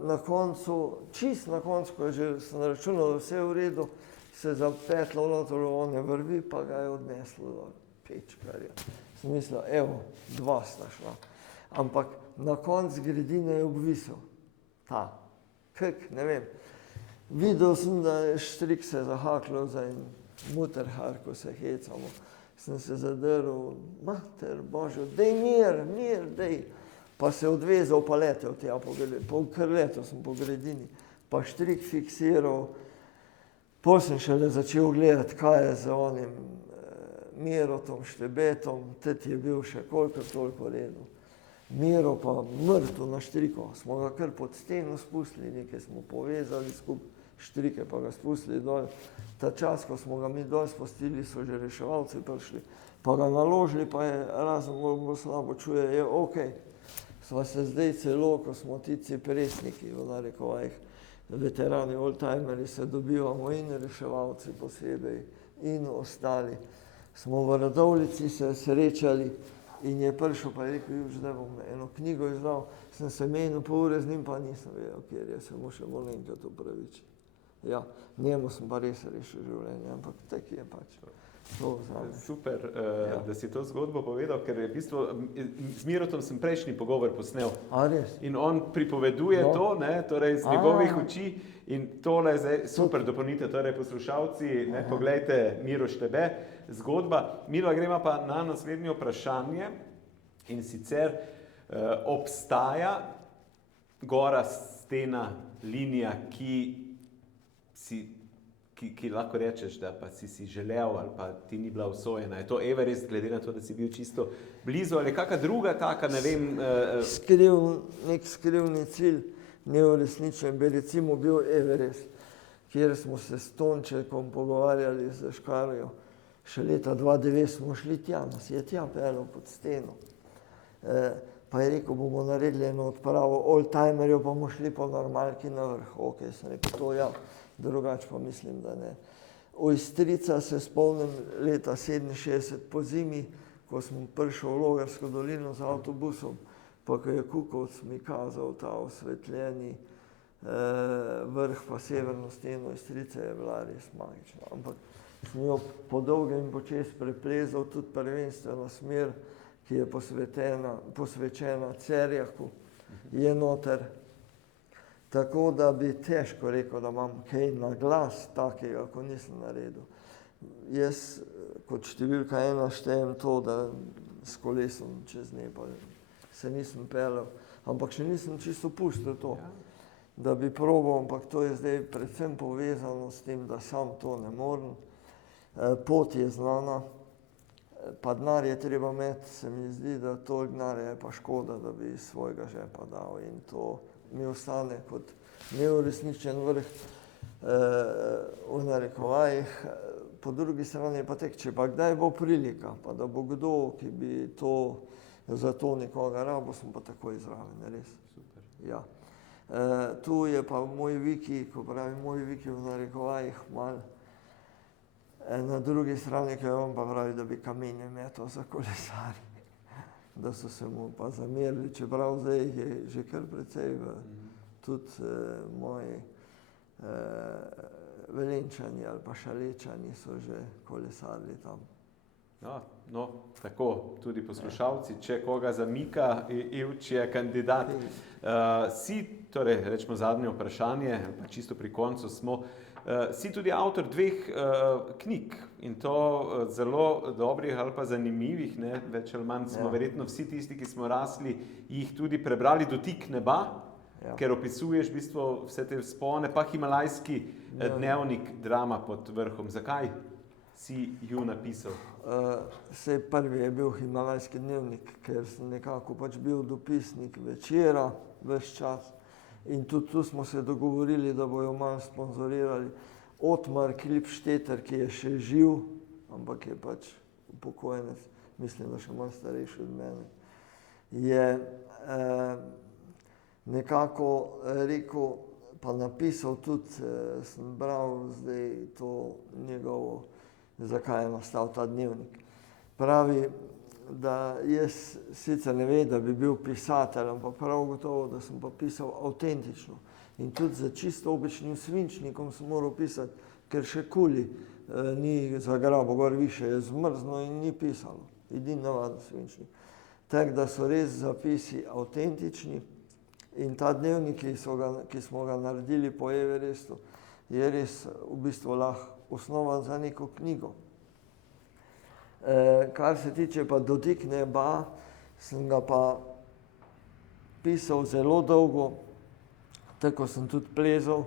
na koncu, čist na koncu, ko je že sem računal, da vse v redu, se zapetlo noter v one vrvi, pa ga je odneslo dol. Pičkarja. Sem mislil, evo, dva sta šla. Ampak na koncu Gredine je obvisel. Ta. Kak, ne vem. Videl sem, da je štrik se zahakljal za en muterhar, ko se hecamo. Sem se zadrl, mater Božjo, dej mir, dej. Pa se odvezal, pa letel tja, kar letel sem po Gredini. Pa štrik fiksiral, Pol sem šele začel gledati, kaj je z onim Mirotom Štebetom, tet je bil še koliko toliko redu. Miro pa mrtev na štriko, smo ga kar pod steno spustili, nekaj smo povezali skupaj, štrike pa ga spustili dol. Ta čas, ko smo ga mi dol spustili, so že reševalci prišli, pa ga naložili, pa je razen bolj slabo čuje, je okej. Sva se zdaj celo, ko smo ti cipresniki, v narekovajih, veterani, oldtimerji, se dobivamo in reševalci posebej in ostali. Smo v Radovljici se srečali in je prišel, pa je rekel, da bom eno knjigo izdal, sem se menil pol ure z njim, pa nisem vedel, kjer je, se mu še moram enkrat opravičiti. Ja, njemu sem pa res rešil življenje, ampak tak je pač. Super, da si to zgodbo povedal, ker je v bistvu, z Mirotom sem prejšnji pogovor posnel. A res? In on pripoveduje to, ne, torej z njegovih oči in tole je zdaj super dopolnite, torej poslušalci, ne, poglejte Miro Štebe, zgodba. Milo, gremo pa na naslednje vprašanje in sicer obstaja gora, stena, linija, ki lahko rečeš, da pa si želel ali pa ti ni bila usojena. Je to Everest, glede na to, da si bil čisto blizu, ali kakšna druga taka, ne vem... Nek skrivni cilj, neuresničen bi recimo bil Everest, kjer smo se s Tončekom pogovarjali z Škarjo. Še leta 2009 smo šli tja, nas je tja peljal pod steno. Pa je rekel, bomo naredili eno odpravo oldtimerjev, pa bomo šli po normalki na vrh. Ok, sem rekel, to ja. Drugače pa mislim, da ne. Ojstrica se spomnim leta 67 po zimi, ko sem prišel v Logarsko dolino z avtobusom, pa ko je Kukovc mi kazal ta osvetljeni vrh pa severno steno Ojstrice, je bila res magična. Ampak sem jo po dolgem in počez preplezal tudi prvenstveno smer, ki je posvečena Cerjaku, je noter. Tako da bi težko rekel, da imam kaj na glas takega, ko nisem naredil. Jaz kot številka 1 štejem to, da s kolesom čez Nepal se nisem peljal, ampak še nisem čisto pustil to, da bi probal, ampak to je zdaj predvsem povezano s tem, da sam to ne morem. Pot je znana, pa denar je treba imeti, se mi zdi, da toliko denarja je pa škoda, da bi iz svojega žepa dal in to mi ostane kot neuresničen vrh v narekovajih. Po drugi strani pa tek, če pa kdaj bo prilika, pa da bo kdo, ki bi to za to nekoga rabo, sem pa takoj zraven, res. Super. Ja. Tu je pa moj viki, ko pravim moj viki v narekovajih mal. Na drugi strani, ki on pa pravi, da bi kamenje metal za kolesarje. Da so se mu pa zamerili, čeprav zdaj je že kar precej tudi moji Velenjčani ali pa Šalečani so že kolesarili tam. No, tako, tudi poslušalci, če koga zamika, Ivč je kandidat. Si, torej, rečemo zadnje vprašanje, pa čisto pri koncu smo, si tudi avtor 2 knjig in to zelo dobrih ali pa zanimivih, ne, več ali manj smo verjetno vsi tisti, ki smo rasli, jih tudi prebrali, Dotik neba, ker opisuješ v bistvu vse te vzpone, pa Himalajski dnevnik, drama pod vrhom. Zakaj si ju napisal? Sej prvi je bil Himalajski dnevnik, ker sem nekako pač bil dopisnik Večera ves čas. In tudi tu smo se dogovorili, da bojo malo sponzorirali. Otmar Klipšteter, ki je še živ, ampak je pač upokojenec, mislim, da še malo starejši od mene, je nekako rekel, pa napisal tudi, sem bral zdaj to njegovo, zakaj je nastal ta dnevnik. Pravi, da jaz sicer ne ve, da bi bil pisatelj, ampak prav gotovo, da sem pa pisal avtentično. In tudi za čisto običnim svinčnikom sem moral pisati, ker še kuli ni zagrabo gor više, je zmrzno in ni pisalo. Edini navaden svinčnik. Tako da so res zapisi avtentični in ta dnevnik, ki smo ga naredili po Everestu, je res v bistvu lahko osnova za neko knjigo. Kar se tiče pa Dotik neba, sem ga pa pisal zelo dolgo, tako sem tudi plezal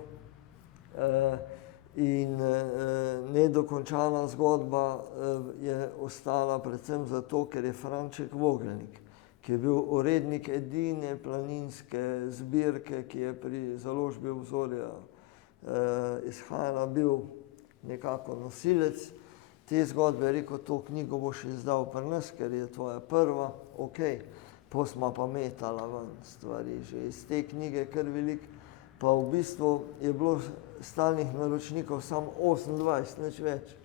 In nedokončana zgodba je ostala predvsem zato, ker je Franček Vogelnik, ki je bil urednik edine planinske zbirke, ki je pri založbi Obzorja izhajala, bil nekako nosilec te zgodbe, je rekel, to knjigo boš izdal pri nas, ker je tvoja prva, ok, pol sva pa metala ven stvari že iz te knjige kar veliko, pa v bistvu je bilo stalnih naročnikov samo 28, nič več.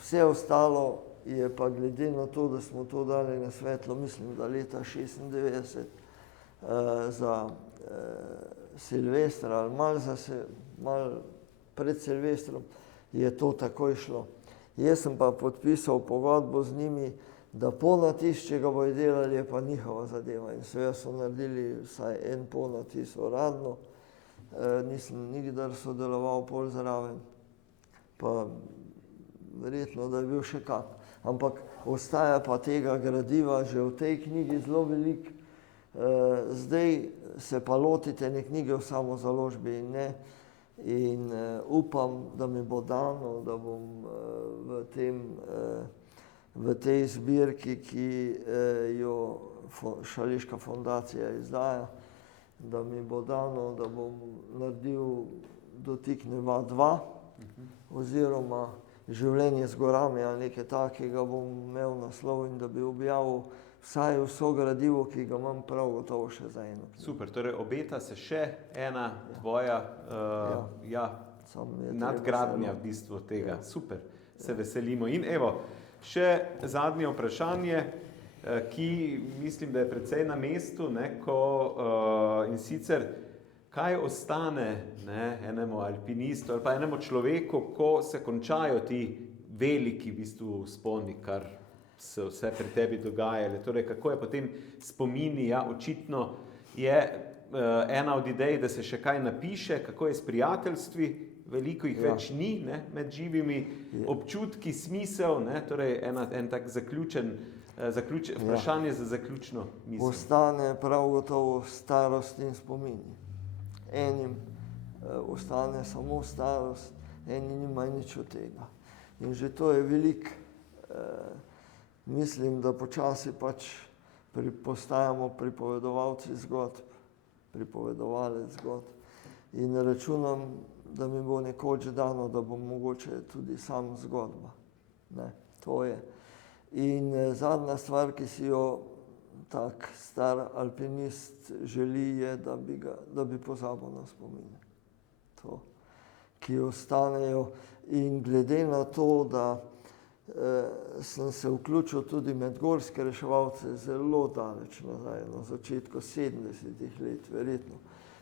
Vse ostalo je pa glede na to, da smo to dali na svetlo, mislim, da leta 96 za Silvestra ali malo pred Silvestrom, je to takoj šlo. Jaz sem pa podpisal pogodbo z njimi, da ponatis, če ga bojo delali, je pa njihova zadeva. In seveda so naredili vsaj en ponatis uradno, nisem nikdar sodeloval pol zraven, pa verjetno, da je bil še kak. Ampak ostaja pa tega gradiva že v tej knjigi zelo veliko. Zdaj se pa lotite ne knjige v samozaložbi in ne. In upam, da mi bo dano, da bom v tej zbirki, ki jo Šaleška fondacija izdaja, da mi bo dano, da bom naredil Dotikneva 2 oziroma Življenje z gorami ali nekaj takega bom imel naslov in da bi objavil vsaj vso gradivo, ki ga imam prav gotovo še za eno. Super, torej obeta se še ena tvoja nadgradnja v bistvu tega. Ja. Super, se veselimo. In evo, še zadnje vprašanje, ki mislim, da je precej na mestu, ne, in sicer, kaj ostane enemu alpinistu ali pa enemu človeku, ko se končajo ti veliki v bistvu vzponi, kar se vse pri tebi dogajale. Torej, kako je potem spomini, ja, očitno je ena od idej, da se še kaj napiše, kako je s prijateljstvi, veliko jih več ni, ne, med živimi, občutki, smisel, ne, torej en tak vprašanje za zaključno misel. Ostane prav gotovo starost in spomini. Enim ostane samo starost, eni nimajo nič od tega. In že to je veliko. Mislim, da počasi pač postajamo pripovedovalci zgodb, pripovedovalec zgodb. In računam, da mi bo nekoč dano, da bom mogoče tudi sam zgodba. Ne, to je. In zadnja stvar, ki si jo tak star alpinist želi, je, da bi pozabil na spomine. To, ki ostanejo. In glede na to, da sem se vključil tudi med gorske reševalce zelo daleč nazaj, na začetku 70 let, verjetno.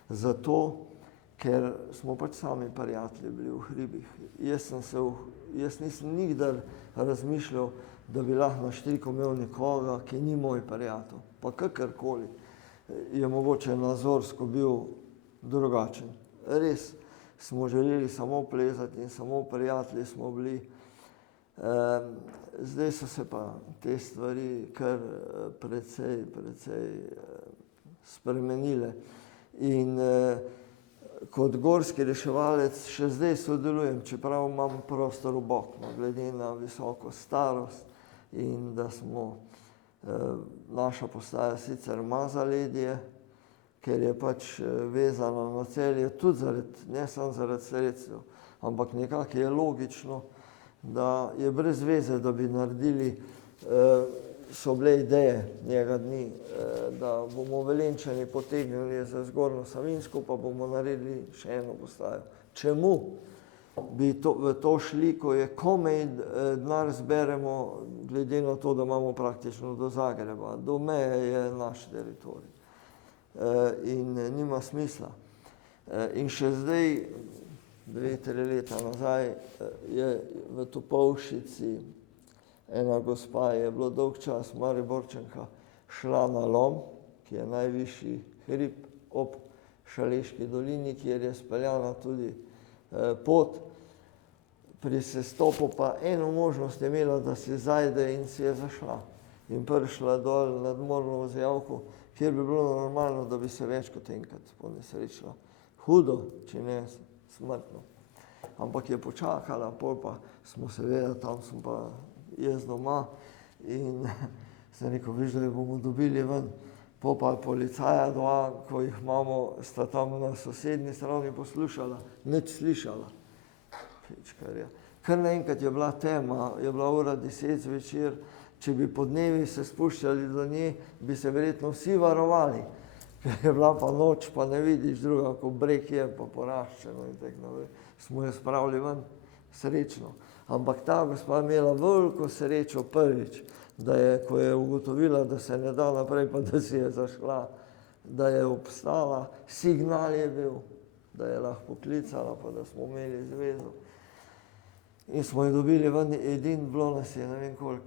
Zato, ker smo pač sami prijatelji bili v hribih. Jaz nisem nikdar razmišljal, da bi lahko na štriku imel nekoga, ki ni moj prijatelj. Pa kakorkoli je mogoče nazorsko bil drugačen. Res smo želeli samo plezati in samo prijatelji smo bili. Zdaj so se pa te stvari kar precej spremenile. In kot gorski reševalec še zdaj sodelujem, čeprav imam prostor v Boknu, glede na visoko starost in da smo, naša postaja sicer ima zaledje, ker je pač vezana na Celje, tudi ne samo zaradi sredstev, ampak nekako je logično, da je brez veze, da bi naredili, so bile ideje njega dni, da bomo Velenjčani potegnili za Zgornjo Savinjsko, pa bomo naredili še eno postajo. Čemu bi v to šli, ko je komaj denar zberemo, glede na to, da imamo praktično do Zagreba, do meje je naš teritorij. In nima smisla. In še zdaj, 2-3 leta nazaj, je v Topolšici ena gospa, je bilo dolg čas, Mariborčanka, šla na Lom, ki je najvišji hrib ob Šaleški dolini, kjer je speljana tudi pot. Pri sestopu pa eno možnost je imela, da se zajde in si je zašla. In prišla dol nad Mornovo Zjavko, kjer bi bilo normalno, da bi se več kot enkrat ponesrečila. Hudo, če ne smrtno. ampak je počakala, pol pa smo seveda, tam sem pa jaz doma in sem rekel, veš, da jo bomo dobili ven. Pol pa policaja dva, ko jih imamo, sta tam na sosednji strani poslušala, nič slišala. Kar naenkrat je bila tema, je bila ura 10 zvečer, če bi podnevi se spuščali do nje, bi se verjetno vsi varovali. Ker je bila pa noč, pa ne vidiš druga, ko breg je pa poraščeno in tako naprej. Smo jo spravili ven, srečno. Ampak ta gospa je imela veliko srečo prvič, da je, ko je ugotovila, da se ne da naprej, pa da si je zašla, da je obstala, signal je bil, da je lahko klicala, pa da smo imeli zvezo. In smo jo dobili ven, edin bilo nas je, ne vem koliko,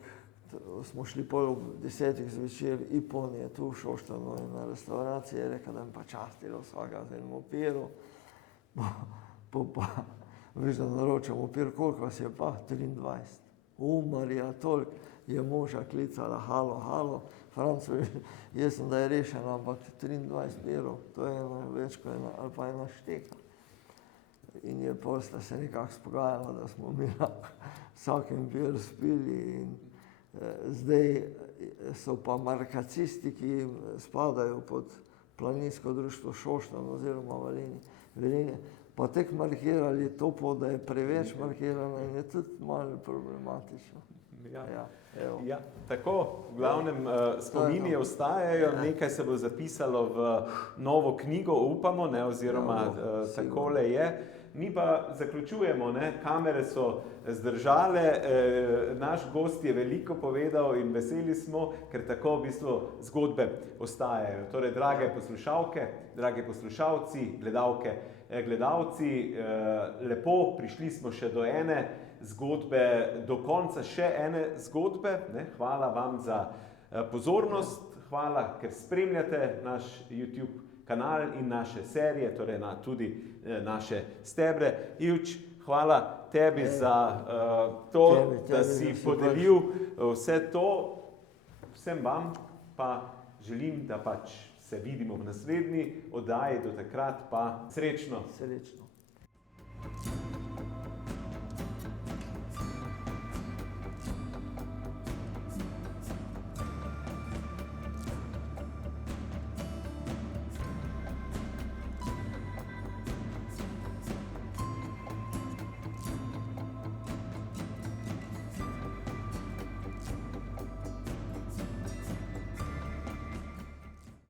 smo šli pol ob 10 zvečer, Ipon je tu v Šoštanu in na restauraciji je rekel, da mi pa častilo vsega z enim opiru. Pa, veš, da naročam opir, koliko vas je pa? 23. Marija, toliko je moža klicala, halo, halo, Franco, jaz sem, da je rešen, ampak 23 pirov, to je eno več kot ena, ali pa ena šteka. In je pol sta se nekako spogajala, da smo mi vsakem pir spili in zdaj so pa markacisti, ki spadajo pod planinsko društvo Šoštan oziroma Velenje, pa tek markirali to pot, da je preveč markirano in je tudi malo problematično. Ja, tako, v glavnem spomini ostajajo, nekaj se bo zapisalo v novo knjigo, upamo, ne, oziroma takole je. Mi pa zaključujemo, ne, kamere so zdržale, naš gost je veliko povedal in veseli smo, ker tako v bistvu zgodbe ostajajo. Torej, drage poslušalke, dragi poslušalci, gledalke, gledalci, lepo, prišli smo še do ene zgodbe, do konca še ene zgodbe, ne, hvala vam za pozornost, hvala, ker spremljate naš YouTube kanal in naše serije, torej tudi naše stebre. Ivč, hvala tebi za to, da si podelil vse to. Vsem vam pa želim, da pač se vidimo v naslednji oddaji, do takrat pa srečno. Srečno.